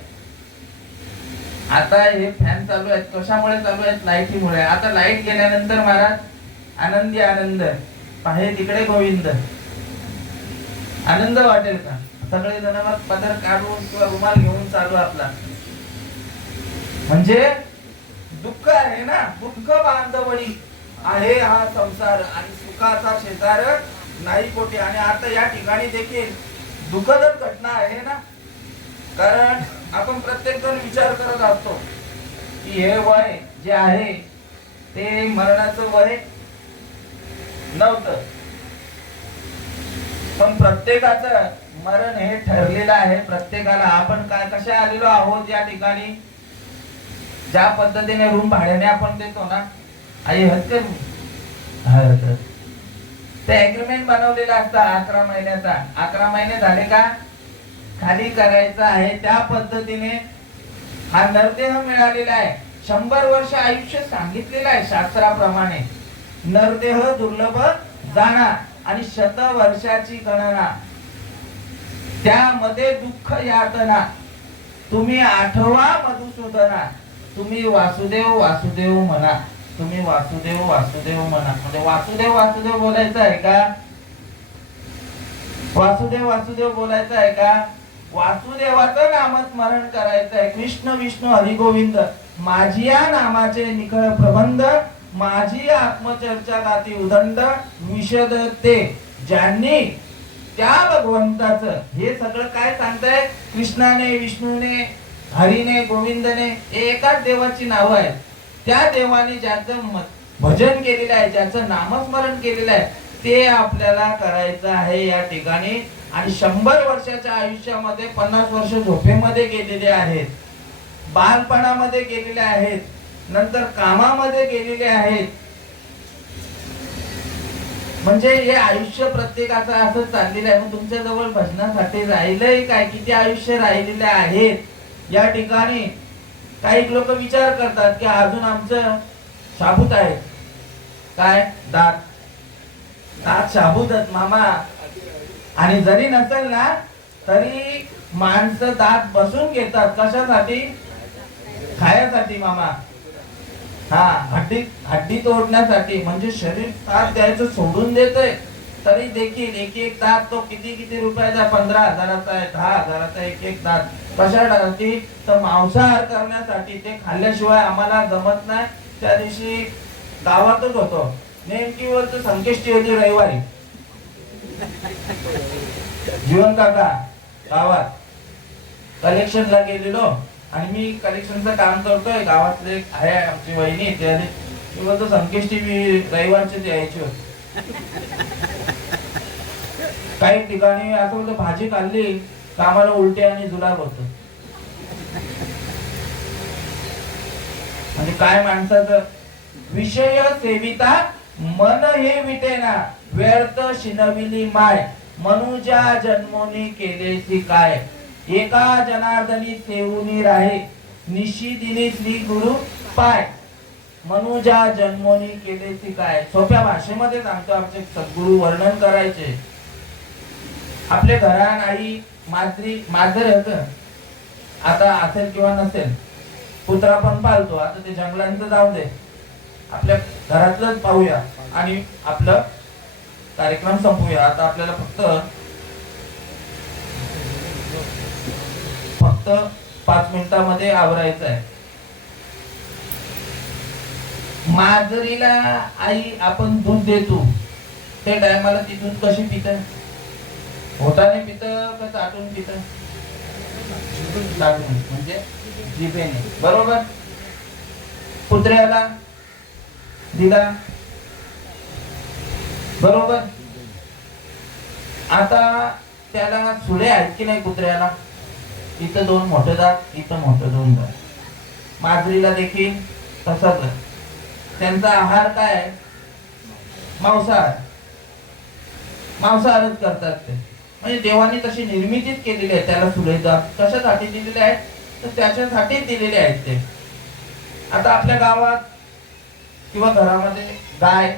कशामुळे चालू आहेत, लाईटीमुळे. आता लाईट गेल्यानंतर महाराज आनंदी आनंद, पाहे तिकडे गोविंद. आनंद वाटेल का, सगळे जण मग पदर काढून किंवा रुमाल घेऊन चालू आपला. म्हणजे दुःख आहे ना, दुःख बांधवडी आहे हा संसार, आणि सुखाचा शेजार नाही कोठे. आणि आता या ठिकाणी देखील दुःखद घटना आहे ना, कारण आपण प्रत्येक जण विचार करत असतो की हे वय जे आहे ते मरणाचं वय नव्हतं, पण प्रत्येकाचं मरण हे ठरलेलं आहे. प्रत्येकाला आपण काय कशा आलेलो आहोत या ठिकाणी, ज्या पद्धतीने रूम भाड्याने आपण देतो ना, आई हत्या ते एग्रीमेंट बनवलेला असता 11 महिन्याचा. 11 महिने झाले का खाली करायचा आहे, त्या पद्धतीने हा नरदेह मिळालेला आहे. 100 वर्ष आयुष्य सांगितलेलं आहे शास्त्राप्रमाणे. नरदेह दुर्लभ जाणार आणि 100 वर्षाची गणना, त्यामध्ये दुःख यातना. तुम्ही आठवा मधुसूदना, तुम्ही वासुदेव वासुदेव म्हणा, तुम्ही वासुदेव वासुदेव म्हणा. म्हणजे वासुदेव वासुदेव बोलायचं आहे का? वासुदेव वासुदेव बोलायचं आहे का? वासुदेवाचं नामस्मरण करायचं आहे. कृष्ण विष्णू हरी गोविंद माझी या नामाचे निखळ प्रबंध, माझी आत्मचर्चा गाती उदंड, विशद ते ज्यांनी त्या भगवंताचं. हे सगळं काय सांगताय? कृष्णाने, विष्णूने, हरीने, गोविंदने, हे एकाच देवाची नावं आहेत. त्या देवाने ज्याचं भजन केलेलं आहे, ज्याचं नामस्मरण केलेलं आहे, ते आपल्याला करायचं आहे या ठिकाणी. आणि 100 वर्षाच्या आयुष्यामध्ये 50 वर्ष झोपेमध्ये गेलेले आहेत, बालपणामध्ये गेलेले आहेत, नंतर कामामध्ये गेलेले आहेत. म्हणजे हे आयुष्य प्रत्येकाचं असं चाललेलं आहे. मग तुमच्या जवळ भजनासाठी राहिलंय काय? किती आयुष्य राहिलेले आहेत या ठिकाणी? काही लोक विचार करतात की अजून आमचं शाबूत आहे. काय? दात दात शाबूत आहेत मामा. आणि जरी नसेल ना तरी माणसं दात बसून घेतात. कशासाठी? खायासाठी मामा. हा, हड्डी तोडण्यासाठी. म्हणजे शरीर साथ द्यायचं सोडून देतय, तरी देखील एक एक दात तो किती रुपयाचा? 15,000चा आहे, 10,000चा एक एक दात. कशासाठी? तर मांसाहार करण्यासाठी. ते खाल्ल्याशिवाय आम्हाला जमत नाही. त्या दिवशी गावातच होतो, नेमकी वरच संकष्टी होती रविवारी. जीवन काका गावात कलेक्शनला गेलेलो आणि मी कलेक्शनचं काम करतोय. गावातले आहे आमची वहिनी, त्याने संकष्टी मी रविवारचीच यायची होती. काही ठिकाणी असं होतं, भाजी खाल्ली कामाला उलटे आणि जुलाब होत. म्हणजे काय माणसाचं? विषय सेविता मन हे विटेना, व्यर्थ शिनविली माय, मनुजा जन्मोनी केलेसी काय. एका जनार्दनी सेवुनी राहे, निशी दिली श्री गुरु पाय, मनुजा जन्मोनी केलेसी काय. सोप्या भाषेमध्ये सांगतो, आमचे सद्गुरु वर्णन करायचे. आपल्या घरात आई माजर होत, आता असेल किंवा नसेल, कुत्रा पण पाळतो. आता ते जंगलांचं जाऊ दे, आपल्या घरातलंच पाहूया आणि आपलं कार्यक्रम संपूया. आता आपल्याला फक्त 5 मिनिटांमध्ये आवरायचं आहे. माजरीला आई आपण दूध देतो, ते टायमाला ती दूध कशी पित? होटाने पित का चाटून पित? चाटून, म्हणजे जिभेने, बरोबर. कुत्र्याला दिला, बरोबर. आता त्याला सुळे आहेत की नाही कुत्र्याला? इथं 2 मोठे दात, इथं मोठे 2 दात. माजरीला देखील तसाच आहे. त्यांचा आहार काय आहे? मांसाहारच करतात ते. म्हणजे देवाने तशी निर्मितीच केलेली आहे त्याला सुळे दात. कशासाठी दिलेले आहेत? तर त्याच्यासाठी दिलेले आहेत ते. आता आपल्या गावात किंवा घरामध्ये गाय,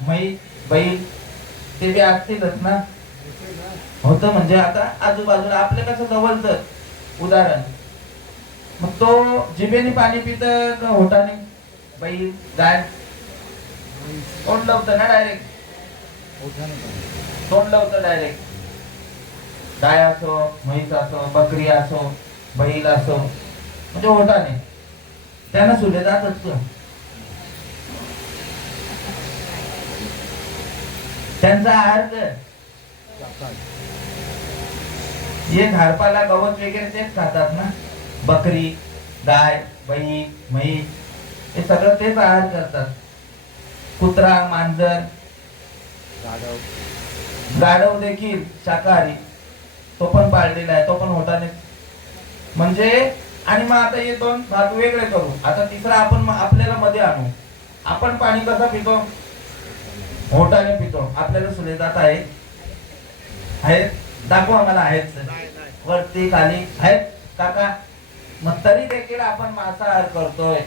म्हैस, बैल ते बी असतीलच ना. होतं म्हणजे आता आजूबाजूला आपल्या कसं जवळच उदाहरण. मग तो जिभेने पाणी पित का होटाने? बैल, गाय तोंड लावतं ना डायरेक्ट, तोंड लावतं डायरेक्ट. गाय असो, म्हैस असो, बकरी असो, बैल असो, म्हणजे होटाने. त्यांना सुले जात असतो. त्यांचा आहार हे झाडपाला, गवत वगैरे तेच खातात ना. बकरी, गाय, बैल, म्हैस हे सगळं तेच आहार करतात. कुत्रा, मांजर, गाढव देखील शाकाहारी, तो पण पाळलेला आहे, तो पण होटाने. म्हणजे आणि मग आता हे 2 भाग वेगळे करू. आता तिसरा आपण आपल्याला मध्ये आणू. आपण पाणी कसं पितो? होटाने पितो. आपल्याला सुले जात आहे, दाखवा मला आहेत वरती खाली आहेत काका. मग तरी देखील आपण मांसाहार करतोय.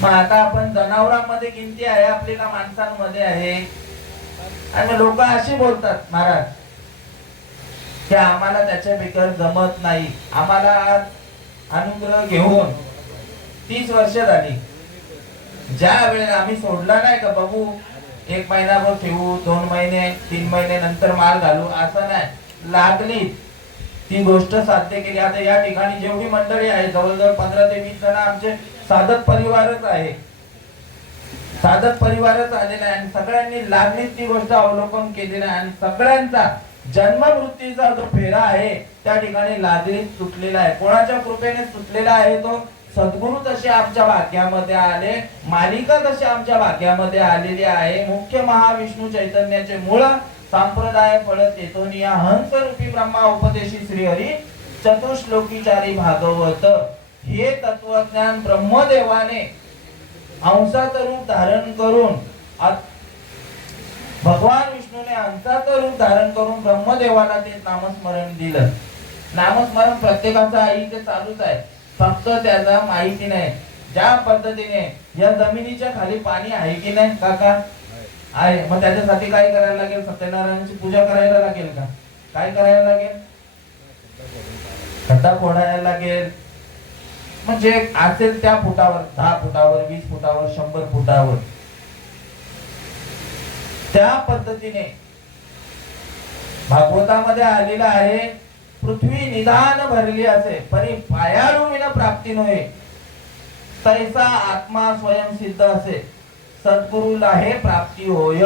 मग आता आपण जनावरांमध्ये गिनती आहे आपली का माणसांमध्ये आहे? आणि लोक अशी बोलतात महाराज की आम्हाला त्याच्या बिगर जमत नाही. आम्हाला आज अनुग्रह घेऊन 30 वर्ष झाली. ज्या वेळेला आम्ही सोडला नाही का बघू 1 महिनाभर ठेवू, 2 महिने 3 महिने नंतर माल घालू असं नाही, लागली ती गोष्ट साध्य केली. आता या ठिकाणी जेवढी मंडळी आहे जवळजवळ 15 ते 20 जण आमचे साधक परिवारच आहे. साधक परिवारच आलेला आहे आणि सगळ्यांनी लागलीच ती गोष्ट अवलोकन केलेली आहे आणि सगळ्यांचा जन्म मृत्यूचा जो फेरा आहे त्या ठिकाणी लागलीच तुटलेला आहे. कोणाच्या कृपेने तुटलेला आहे तो? सद्गुरु तसे आमच्या भाग्यामध्ये आले, मालिका तशी आमच्या भाग्यामध्ये आलेली आहे. मुख्य महाविष्णू चैतन्याचे मूळ संप्रदाय फळत येतोनिया हंस रूपी ब्रह्मा उपदेशी श्रीहरी चतुश्लोकीचारी भागवत. हे तत्वज्ञान ब्रह्मदेवाने हंसाचं रूप धारण करून भगवान विष्णूने हंसाचं रूप धारण करून ब्रह्मदेवाला ते नामस्मरण दिलं. नामस्मरण प्रत्येकाचा आई ते चालूच आहे, फक्त त्याला माहिती नाही. ज्या पद्धतीने या जमिनीच्या खाली पाणी आहे की नाही काका? आहे. मग त्याच्यासाठी काय करायला लागेल? सत्यनारायणाची पूजा करायला लागेल का? काय करायला लागेल? खड्डा खोडायला लागेल. म्हणजे असेल त्या फुटावर 10 फुटावर 20 फुटावर 100 फुटावर त्या पद्धतीने भागवतामध्ये आलेला आहे. पृथ्वी निदान भरली असे परी पायाळू विना प्राप्ती नव्हे, तैसा आत्मा स्वयंसिद्ध असे सद्गुरुला हे प्राप्ती होय.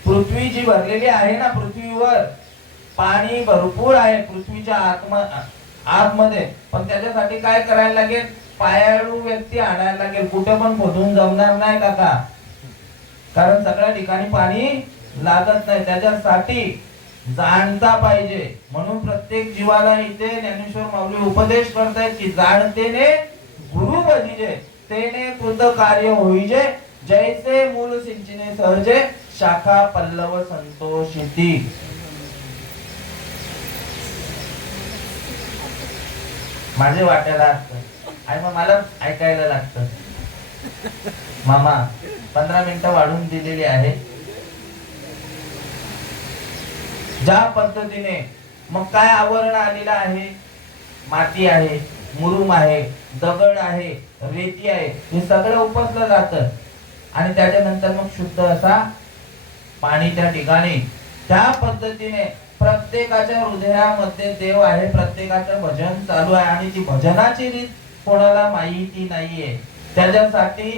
पृथ्वी जी भरलेली आहे ना, पृथ्वीवर पाणी भरपूर आहे पृथ्वीच्या आतमध्ये, पण त्याच्यासाठी काय करायला लागेल? पायाळू व्यक्ती आणायला लागेल. कुठे पण खोदून जमणार नाही काका, कारण सगळ्या ठिकाणी पाणी लागत नाही. त्याच्यासाठी जाणता पाहिजे. म्हणून प्रत्येक जीवाला इथे ज्ञानेश्वर माऊली उपदेश करतायत की जाणतेने गुरु भजिजे तेने कृत कार्य होईजे, जैसे मूल सिंचने सहजे शाखा पल्लव संतोषिती. माझे वाटायला असतं आणि मग मला ऐकायला लागतं. मामा 15 मिनिटं वाढून दिलेली आहे. ज्या पद्धतीने मग काय आवरण आलेलं आहे? माती आहे, मुरुम आहे, दगड आहे, रेती आहे, हे सगळं उपसलं जातं आणि त्याच्यानंतर मग शुद्ध असा पाणी त्या ठिकाणी. त्या पद्धतीने प्रत्येकाच्या हृदयामध्ये देव आहे, प्रत्येकाचं भजन चालू आहे आणि ती भजनाची रीत कोणाला माहिती नाहीये. त्याच्यासाठी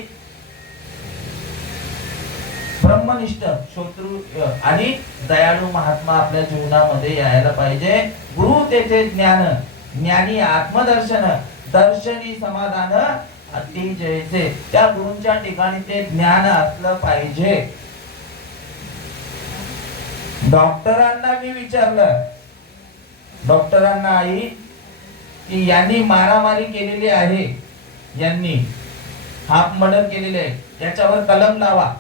ब्रह्मनिष्ठ श्रोतृ आणि दयाळू महात्मा आपल्या जीवनामध्ये यायला पाहिजे. गुरु तेथे ज्ञान, ज्ञानी आत्मदर्शन, दर्शनी समाधान अति जयचे. त्या गुरूंच्या ठिकाणी ते ज्ञान असलं पाहिजे. डॉक्टरांना मी विचारलं, डॉक्टरांना आई की यांनी मारामारी केलेली आहे, यांनी हाफ मर्डर केलेले आहे, याच्यावर कलम लावा,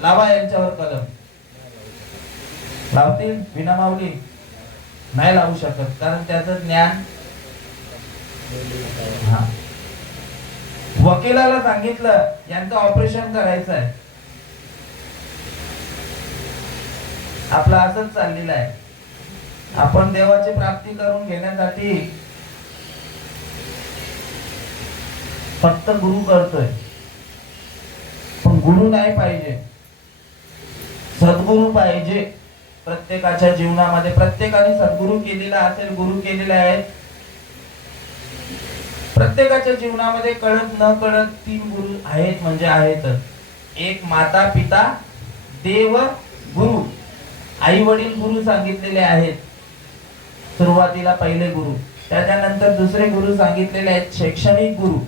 लावा यांच्यावर कलम. लावतील विना माऊली? नाही लावू शकत, कारण त्याचं ज्ञान. वकिलाला सांगितलं यांचं ऑपरेशन करायचं आहे. आपलं असंच चाललेलं आहे. आपण देवाची प्राप्ती करून घेण्यासाठी फक्त गुरु करतोय, पण गुरु नाही पाहिजे, सद्गुरु पाहिजे. प्रत्येकाच्या जीवनामध्ये प्रत्येकाने सद्गुरु केलेला असेल, गुरु केलेले आहेत. प्रत्येकाच्या जीवनामध्ये कळत न कळत 3 गुरु आहेत, म्हणजे आहेतच. एक माता पिता देव गुरु. आई वडील गुरु सांगितलेले आहेत सुरुवातीला, पहिले गुरु. त्याच्यानंतर दुसरे गुरु सांगितलेले आहेत शैक्षणिक गुरु.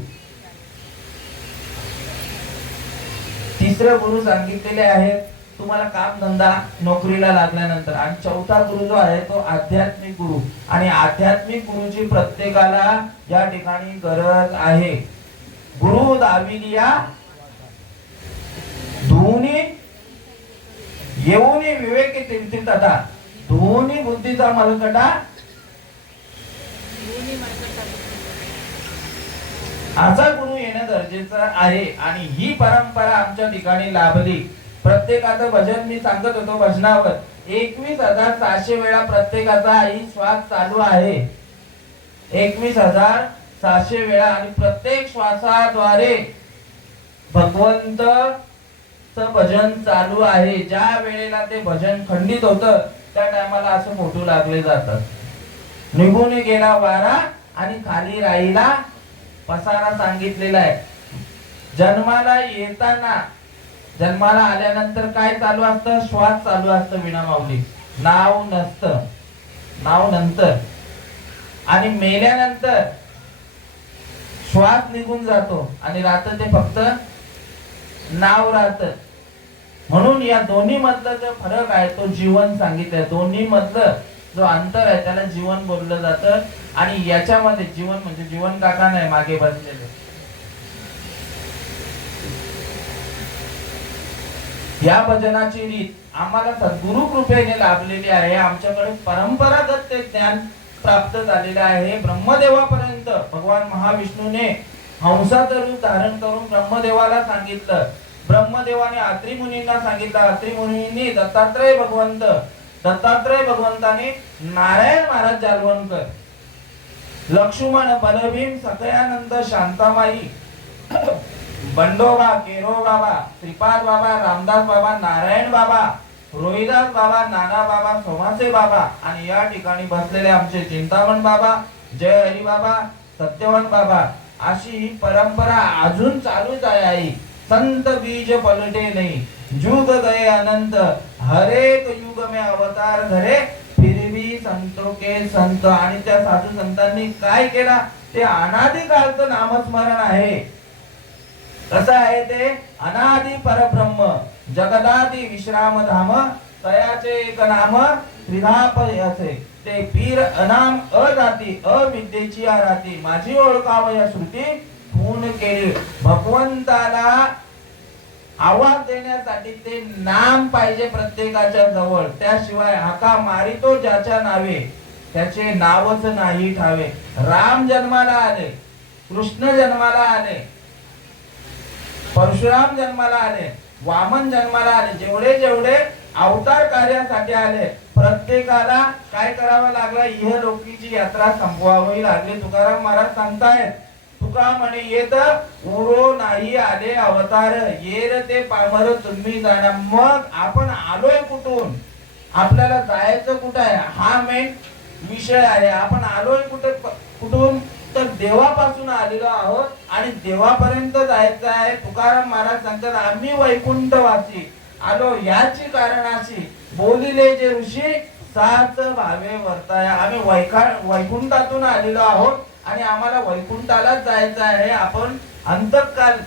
तिसरे गुरु सांगितलेले आहेत तुम्हाला काम धंदा नोकरीला लागल्यानंतर. आणि चौथा गुरु जो आहे तो आध्यात्मिक गुरु. आणि आध्यात्मिक गुरुची प्रत्येकाला या ठिकाणी गरज आहे. गुरु दाविलिया धुनी येऊनी विवेकी तीर्थीतटा दोन्ही बुद्धीचा मलकटा असा गुरु येणं गरजेचं आहे. आणि ही परंपरा आमच्या ठिकाणी लाभली. प्रत्येकाचं भजन मी सांगत होतो भजनावर 21,700 वेळा प्रत्येकाचा आई श्वास चालू आहे. 21,700 वेळा. आणि प्रत्येक श्वासाद्वारे भगवंत भजन चालू आहे. ज्या वेळेला ते भजन खंडित होतं त्या टायमाला असं फोटो लागले जातात. निघून गेला वारा आणि खाली राहिला पसारा सांगितलेला आहे. जन्माला येताना जन्माला आल्यानंतर काय चालू असतं? श्वास चालू असतं विना माऊली. नाव नसतं. नाव नंतर. आणि मेल्यानंतर श्वास निघून जातो आणि राहतं ते फक्त नाव राहतं. म्हणून या दोन्ही मधलं जो फरक आहे तो जीवन सांगितलंय. दोन्ही मधलं जो अंतर आहे त्याला जीवन बोललं जातं. आणि याच्यामध्ये जीवन म्हणजे जीवन काका नाही मागे बसलेले. या भजनाची रीत आम्हाला सद्गुरु कृपेने लाभलेली आहे. आमच्याकडे परंपरागत ते ज्ञान प्राप्त झालेलं आहे. ब्रह्मदेवापर्यंत भगवान महाविष्णूने हंसाचं रूप धारण करून ब्रह्मदेवाला सांगितलं. ब्रह्मदेवाने अत्रि मुनींना सांगितलं. अत्रि मुनींनी दत्तात्रय भगवंताने नारायण महाराज जालवणकर, लक्ष्मण, बलभीम, सकयानंद, शांतामाई, बंडोबा, केरो बाबा, श्रीपाद बाबा, रामदास बाबा, नारायण बाबा, रोहिदास बाबा, नाना बाबा, सोमासे बाबा आणि या ठिकाणी बसलेले आमचे चिंतामण बाबा, जय हरी बाबा, सत्यवंत बाबा अशी ही परंपरा अजून चालूच आहे. संत बीज पलटे नहीं, जुग गए अनंत, हरेक युग में अवतार धरे, फिर भी संतों के संत. आणि त्या साधू संतांनी काय केला? ते अनादि कालचं नामस्मरण आहे. कसं आहे ते? अनादि परब्रह्म जगदादि विश्राम धाम, तयाचे एक नाम त्रिधाप असे. ते पीर अनाम अजाती अविद्येची आराती, माझी ओळखाव या श्रुती खून केली. भगवंताला आवाज देण्यासाठी ते नाम पाहिजे प्रत्येकाच्या जवळ. त्याशिवाय हाका मारितो ज्याच्या नावे त्याचे नावच नाही ठावे. राम जन्माला आले, कृष्ण जन्माला आले, परशुराम जन्माला आले, वामन जन्माला आले. जेवढे जेवढे अवतार कार्यासाठी आले प्रत्येकाला काय करावं लागलं? इहलोकीची यात्रा संपवावी लागली. तुकाराम महाराज सांगतायत, तुका म्हणे येत उरो नाही आले अवतार, येर ते पामर तुम्ही जाणा. मग आपण आलोय कुठून? आपल्याला जायचं कुठं आहे हा मेन विषय आहे. आपण आलोय कुठून? तर देवापासून आलेलो आहोत आणि देवापर्यंत जायचं आहे. तुकाराम महाराज सांगतात, आम्ही वैकुंठवासी आलो याची कारणाशी बोलिले जे ऋषी साच भावे वर्ताय. आम्ही वैकुंठातून आलेलो आहोत आणि आम्हाला वैकुंठालाच जायचं आहे. आपण अंतकाल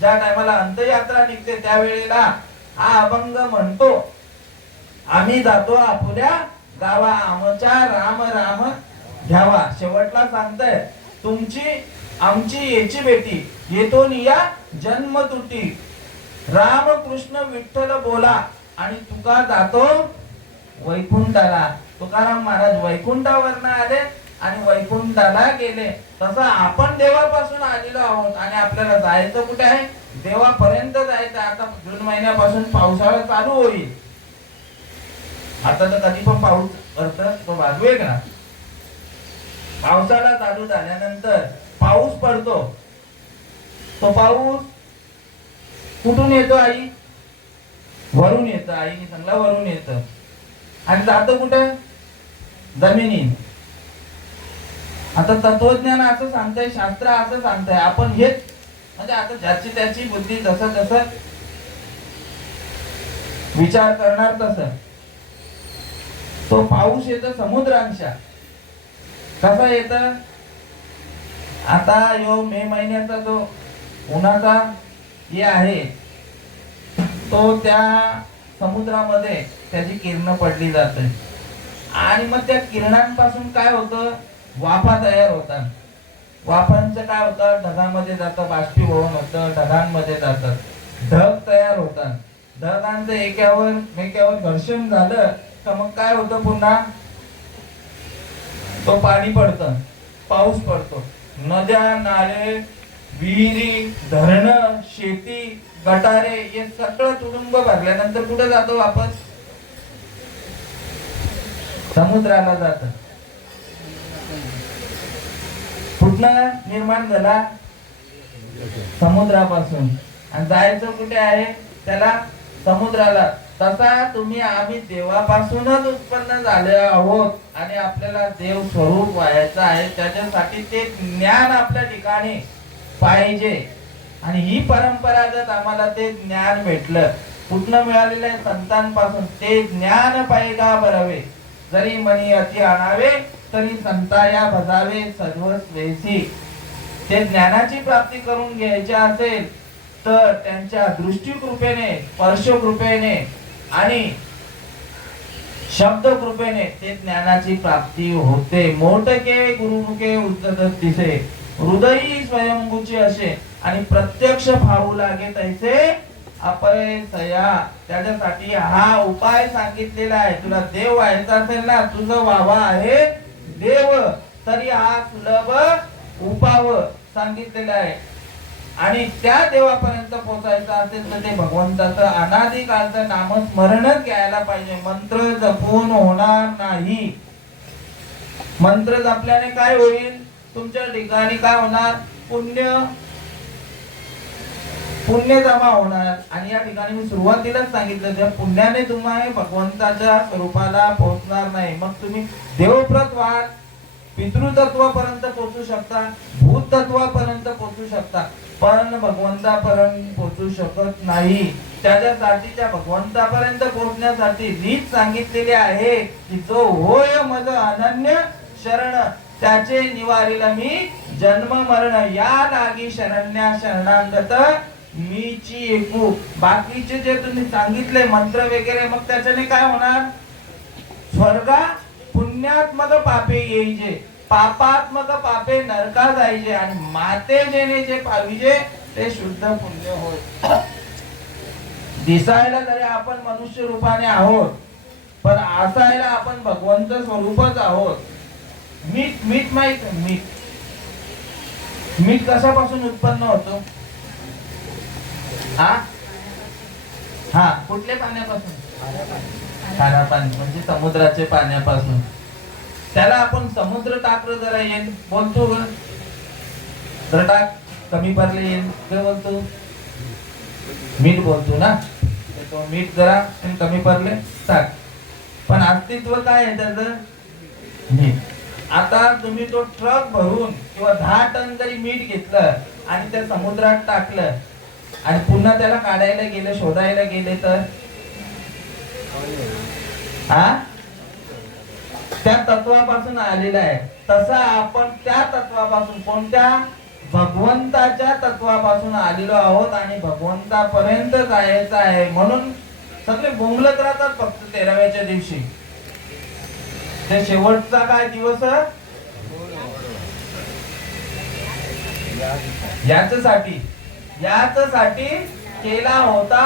ज्या टायमाला अंतयात्रा निघते त्यावेळेला हा अभंग म्हणतो, आम्ही जातो आपुल्या गावा, आमच्या राम राम घ्यावा. शेवटला सांगताय, तुमची आमची याची बेटी येतो निया जन्म तुटी, राम कृष्ण विठ्ठल बोला आणि तुका जातो वैकुंठाला. तुकाराम महाराज वैकुंठावरनं आले आणि वैकुंठाला गेले. तसं आपण देवापासून आलेलो आहोत आणि आपल्याला जायचं कुठे आहे? देवापर्यंत जायचं. आता जून महिन्यापासून पावसाळा चालू होईल. आता तर कधी पण पाऊस पडतं तो बाजू आहे का? पावसाळा चालू झाल्यानंतर पाऊस पडतो. तो पाऊस कुठून येतो? आई वरून येतं. आईने सांगला वरून येतं आणि जातं कुठे? जमिनीत. आता तत्वज्ञान असं सांगताय, शास्त्र असं सांगताय, आपण हेच म्हणजे आता ज्याची त्याची बुद्धी जसं जसं विचार करणार तसं तो पाऊस येतो समुद्रांशा. कसा येत? आता यो मे महिन्याचा जो उन्हाचा हे आहे तो त्या समुद्रामध्ये त्याची किरण पडली जाते आणि मग त्या किरणांपासून काय होतं? वाफा तयार होतात. वाफांचं काय होतं? ढगांमध्ये जातं, बाष्पीभवन होतं, ढगांमध्ये जातात, ढग तयार होतात ढगांचं एकावर मेक्यावर घर्षण झालं तर मग काय होतं पुन्हा तो पाणी पडतं, पाऊस पडतो, नद्या नाले विहिरी धरणं शेती गटारे हे सगळं तुडुंब भरल्यानंतर कुठे जातो वापस समुद्राला जात. कुठनं निर्माण झाला समुद्रापासून आणि जायचं कुठे आहे त्याला समुद्राला. तसा तुम्ही आम्ही देवापासूनच उत्पन्न झाले आहोत आणि आपल्याला देव स्वरूप व्हायचं आहे. त्याच्यासाठी ते ज्ञान आपल्या ठिकाणी पाहिजे आणि ही परंपरागत आम्हाला ते ज्ञान भेटलं. कुठनं मिळालेलं आहे संतांपासून. ते ज्ञान पाहिगा बरावे जरी मनी अति आणावे तरी संताया भजावे सर्वस्वेसी. ते ज्ञानाची प्राप्ती करून घ्यायची असेल तर त्यांच्या दृष्टी कृपेने स्पर्श कृपेने आणि शब्द कृपेने ते ज्ञानाची प्राप्ती होते. मोठके गुरुमुखे उद्धत दिसे हृदयी स्वयंभूचे असे आणि प्रत्यक्ष भाऊ लागे तैसे अपयसया. त्याच्यासाठी हा उपाय सांगितलेला आहे. तुला देव व्हायचा असेल ना तुझं व्हावा आहे देव तरी हा सुलभ उपाय सांगितलेला आहे. आणि त्या देवापर्यंत पोहोचायचं असेल तर ते भगवंताचं अनादी काळचं नामस्मरणच घ्यायला पाहिजे. मंत्र जपून होणार नाही. मंत्र जपल्याने काय होईल तुमच्या ठिकाणी काय होणार पुण्य जमा होणार. आणि या ठिकाणी मी सुरुवातीलाच सांगितलं त्या पुण्याने तुम्हाला भगवंताच्या स्वरूपाला पोहोचणार नाही. मग तुम्ही देवप्रत व्हाल पितृतत्वापर्यंत पोहोचू शकता भूतत्वापर्यंत पोहोचू शकता पण भगवंतापर्यंत पोहोचू शकत नाही. त्याच्यासाठी त्या भगवंतापर्यंत पोहोचण्यासाठी रीत सांगितलेली आहे की जो होय मज अनन्य शरण त्याचे निवारीला मी जन्म मरण या लागी शरण्या शरणांगत मीची एकू. बाकीचे जे तुम्ही सांगितले मंत्र वगैरे मग त्याच्याने काय होणार स्वर्गा पुण्यात्मक पापे येईजे पापात्मक पापे नरका जायचे आणि माते जेने जे पाविजे ते शुद्ध पुण्य होय. दिसायला जरी आपण मनुष्य रूपाने आहोत पण असायला आपण भगवंत स्वरूपच आहोत. मीठ माहित मीठ कशापासून उत्पन्न होतो हा कुठल्या पाण्यापासून खारा पाणी म्हणजे समुद्राच्या पाण्यापासून. त्याला आपण समुद्र टाकलं जरा येईल बोलतो जरा टाक कमी पडले येईल काय बोलतो मीठ बोलतो ना. तो मीठ जरा कमी पडले टाक पण अस्तित्व काय आहे त्याचं मीठ. आता तुम्ही तो ट्रक भरून किंवा 10 टन जरी मीठ घेतलं आणि त्या समुद्रात टाकलं आणि पुन्हा त्याला काढायला गेले शोधायला गेले तर त्या तत्वापासून आलेला आहे. तसा आपण त्या तत्वापासून कोणत्या भगवंताच्या तत्वापासून आलेलो आहोत आणि भगवंतापर्यंत जायचं आहे. म्हणून सगळे बोंबलत राहतात फक्त 13व्याच्या दिवशी. ते शेवटचा काय दिवस याच्यासाठी केला होता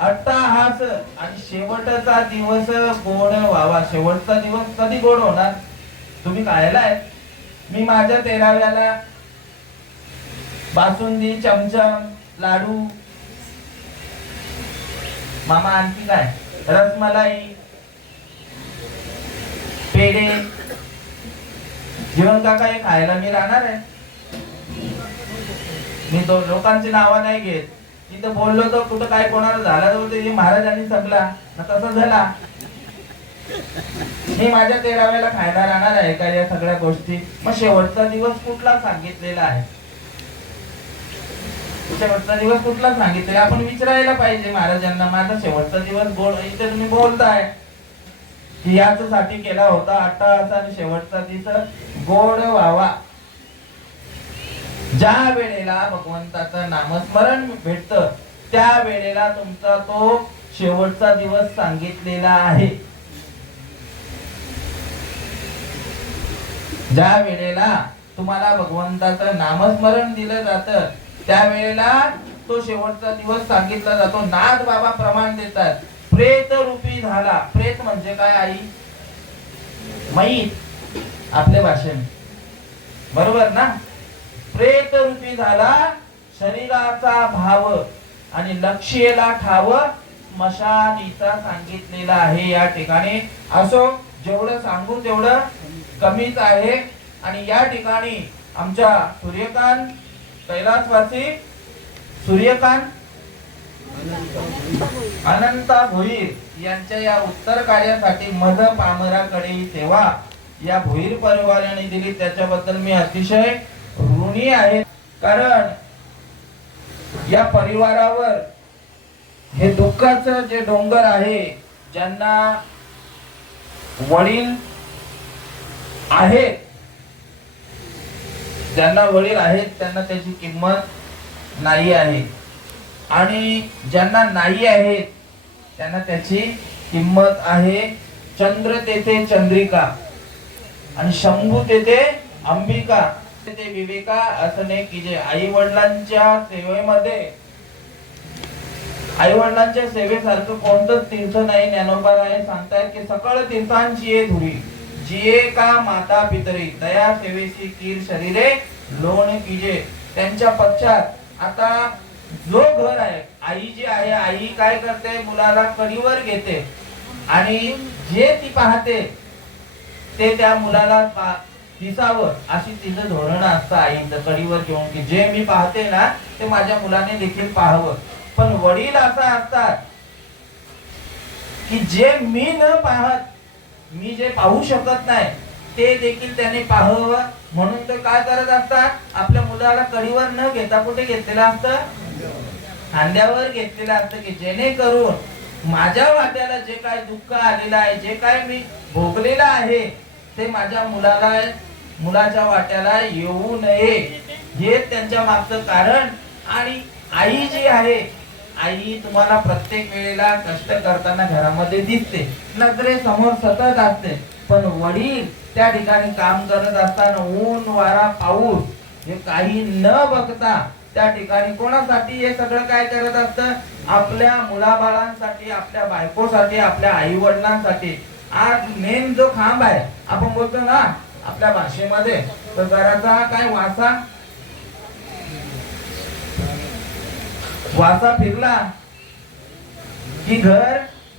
अट्टहास आणि शेवटचा दिवस गोड व्हावा. शेवटचा दिवस कधी गोड होणार तुम्ही खायला आहे. मी माझ्या 13व्याला बासुंदी चमचम लाडू मामा आणखी काय रसमलाई पेढे जीवन काका हे खायला मी राहणार आहे. मी तो लोकांची नावं नाही घेत. इथं बोललो तर कुठं काय कोणाला झाला तर महाराजांनी संपला ना तसा झाला. मी माझ्या 13व्याला खायला राहणार आहे का या सगळ्या गोष्टी. मग शेवटचा दिवस कुठला सांगितलेला आहे शेवटचा दिवस कुठला सांगितलेला आपण विचारायला पाहिजे महाराजांना. माझा शेवटचा दिवस गोड इथे तुम्ही बोलताय की याच्यासाठी केला होता अट्टहास आणि शेवटचा दिवस गोड व्हावा. ज्या वेळेला भगवंताचं नामस्मरण भेटतं त्या वेळेला तुमचा तो शेवटचा दिवस सांगितलेला आहे. ज्या वेळेला तुम्हाला भगवंताचं नामस्मरण दिलं जातं त्या वेळेला तो शेवटचा दिवस सांगितला जातो. नाथ बाबा प्रमाण देतात, प्रेत रूपी झाला. प्रेत म्हणजे काय आई? मैत आपल्या भाषेने, बरोबर ना? प्रेत रूपी झाला शरीराचा भाव आणि लक्ष्येला ठाव स्मशानीचा सांगितलेला आहे या ठिकाणी. असो, जेवढं सांगू तेवढं कमीच आहे. आणि या ठिकाणी आमच्या सूर्यकांत कैलासवासी सूर्यकांत अनंता भोईर यांच्या या उत्तर कार्यासाठी मध पामराकडे सेवा या भोईर परिवाराने दिली, त्याच्याबद्दल मी अतिशय ऋणी आहे. कारण या परिवारावर हे दुःखाचं जे डोंगर आहे, ज्यांना वडील आहेत, ज्यांना वडील आहेत त्यांना त्याची किंमत नाही आहे, आणि ज्यांना नाही आहेत त्यांना त्याची किंमत आहे. चंद्र तेथे चंद्रिका आणि शंभू तेथे अंबिका, तेथे विवेका असणे की जे आई वडिलांच्या सेवेमध्ये, आई वडिलांच्या सेवेसारखं कोणतंच तीर्थ नाही. ज्ञानोबाराय सांगतायत की सकळ तीर्थांची ये धुरी जिये का माता पितरी दया सेवेसी कीर शरीरे लोण कीजे. त्यांच्या पश्चात आता जो घर आहे, आई जी आहे, आई काय करते? मुलाला कडीवर घेते आणि जे ती पाहते ते त्या मुलाला दिसावं अशी तिचं धोरण असतं आईचं कडीवर घेऊन, की जे मी पाहते ना ते माझ्या मुलाने देखील पाहावं. पण वडील असा असतात की जे मी न पाहत, मी जे पाहू शकत नाही ते देखील त्याने पाहावं म्हणून ते काय करत असतात? आपल्या मुलाला कडीवर न घेता कुठे घेतलेलं असतं? खांद्यावर घेतलेलं असतं, की जेणेकरून माझ्या वाट्याला जे काय दुःख आलेलं आहे, जे काय मी भोगलेलं आहे ते माझ्या मुलाच्या वाट्याला येऊ नये, हे त्यांच्या मागचं कारण. आणि आई जी आहे, आई तुम्हाला प्रत्येक वेळेला कष्ट करताना घरामध्ये दिसते, नजरे समोर सतत असते. पण वडील त्या ठिकाणी काम करत असताना ऊन वारा पाऊस हे काही न बघता त्या ठिकाणी कोणासाठी हे सगळं काय करत असतं? आपल्या मुलाबाळांसाठी, आपल्या बायकोसाठी, आपल्या आई वडिलांसाठी. आज मेन जो खांब आहे, आपण बोलतो ना आपल्या भाषेमध्ये, तर घराचा काय वासा फिरला की घर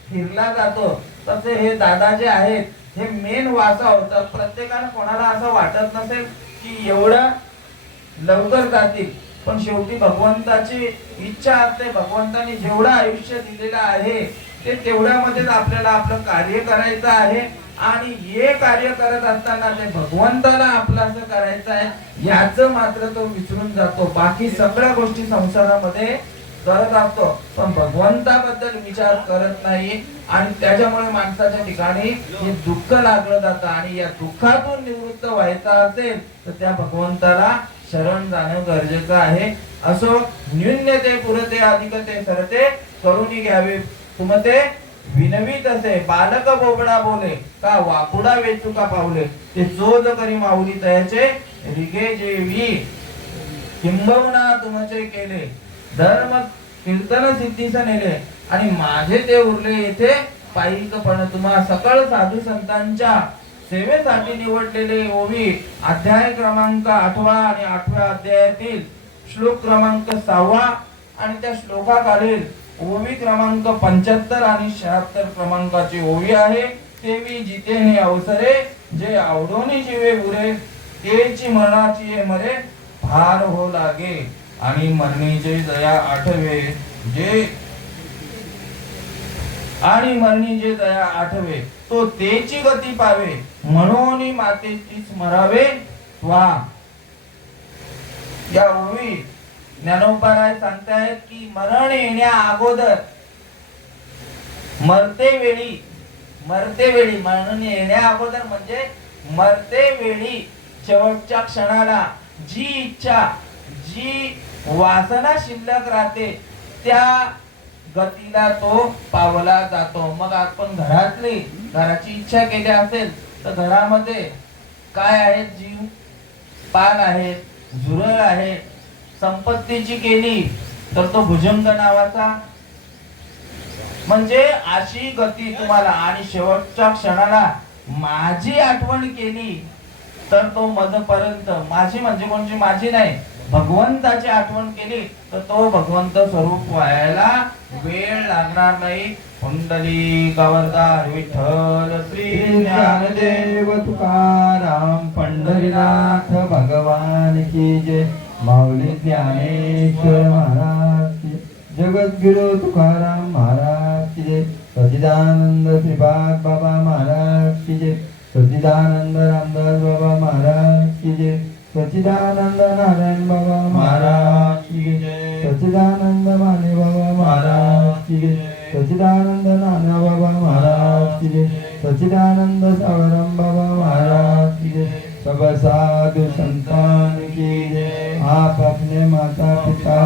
फिरला जातो. तसे हे दादा जे आहेत हे मेन वासा होता. प्रत्येकाला कोणाला असं वाटत नसेल की एवढं लवकर जातील, पण शेवटी भगवंताची इच्छा असते. भगवंताने जेवढं आयुष्य दिलेलं आहे ते तेवढ्यामध्येच आपल्याला आपलं कार्य करायचं आहे. आणि हे कार्य करत असताना ते भगवंताला आपलं असं करायचं आहे याचं मात्र तो विसरून जातो. बाकी सगळ्या गोष्टी संसारामध्ये करत असतो, पण भगवंताबद्दल विचार करत नाही. आणि त्याच्यामुळे माणसाच्या ठिकाणी हे दुःख लागलं जातं. आणि या दुःखातून निवृत्त व्हायचं असेल तर त्या भगवंताला शरण जाणं गरजेचं आहे. असो, न्यून्यते पुरते अधिकते सरते करुणी घ्यावे तुमते विनवीत असे बालक बोबडा बोले का वाकुडा वेचुका पावले ते चोज करी माऊली तयाचे रिगे जेवी किंबहुना तुमचे केले धर्म कीर्तन सिद्धीस नेले आणि माझे ते उरले येथे पायिकपण. तुम्हा सकळ साधू संतांच्या सेवेसाठी निवडलेले ओवी अध्याय क्रमांक 8 आणि 8व्या अध्यायातील श्लोक क्रमांक 6 आणि त्या श्लोकाखालील ओवी क्रमांक 75 आणि 76 क्रमांकाची ओवी आहे. तेवी जितेने अवसरे जे आवडोनी जीवे उरे तेची मरणाची मरे भार हो लागे आणि मरणीचे दया आठवे जे आणि मरणीचे दया आठवे तो तेची गती पावे म्हणून मातेची स्मरावे वा. या ओवी ज्ञानोबाराय सांगतायत की मरण येण्या अगोदर मरते वेळी मरण येण्या अगोदर म्हणजे मरते वेळी शेवटच्या क्षणाला जी इच्छा, जी वासना शिल्लक राहते त्या गतीला तो पावला जातो. मग आपण घराची इच्छा केली असेल तर घरामध्ये काय आहेत? जीव पान आहेत, झुरळ आहे. संपत्तीची केली तर तो भुजंग नावाचा. म्हणजे अशी गती तुम्हाला. आणि शेवटच्या क्षणाला माझी आठवण केली तर तो मजपर्यंत, माझी म्हणजे कोणची, माझी नाही, भगवंताची आठवण केली तर तो भगवंत स्वरूप व्हायला वेळ लागणार नाही. कुंडली गवर्धार विठ्ठल श्री श्री ज्ञानदेव तुकाराम पंढरीनाथ भगवान की जय. माऊली ज्ञानेश्वर महाराज की जय. जगद्गुरु तुकाराम महाराज की जय. सच्चिदानंद श्रीपाद बाबा महाराज की जय. सच्चिदानंद रामदास बाबा महाराज की जय. सच्चिदानंद नारायण बाबा महाराज की जय. सच्चिदानंद माने बाबा महाराज की जय. सच्चिदानंद नाना बाबा महाराज की जय. सच्चिदानंद सावरम बाबा महाराज की जय. सब साधु संतान की जय. आप अपने माता पिता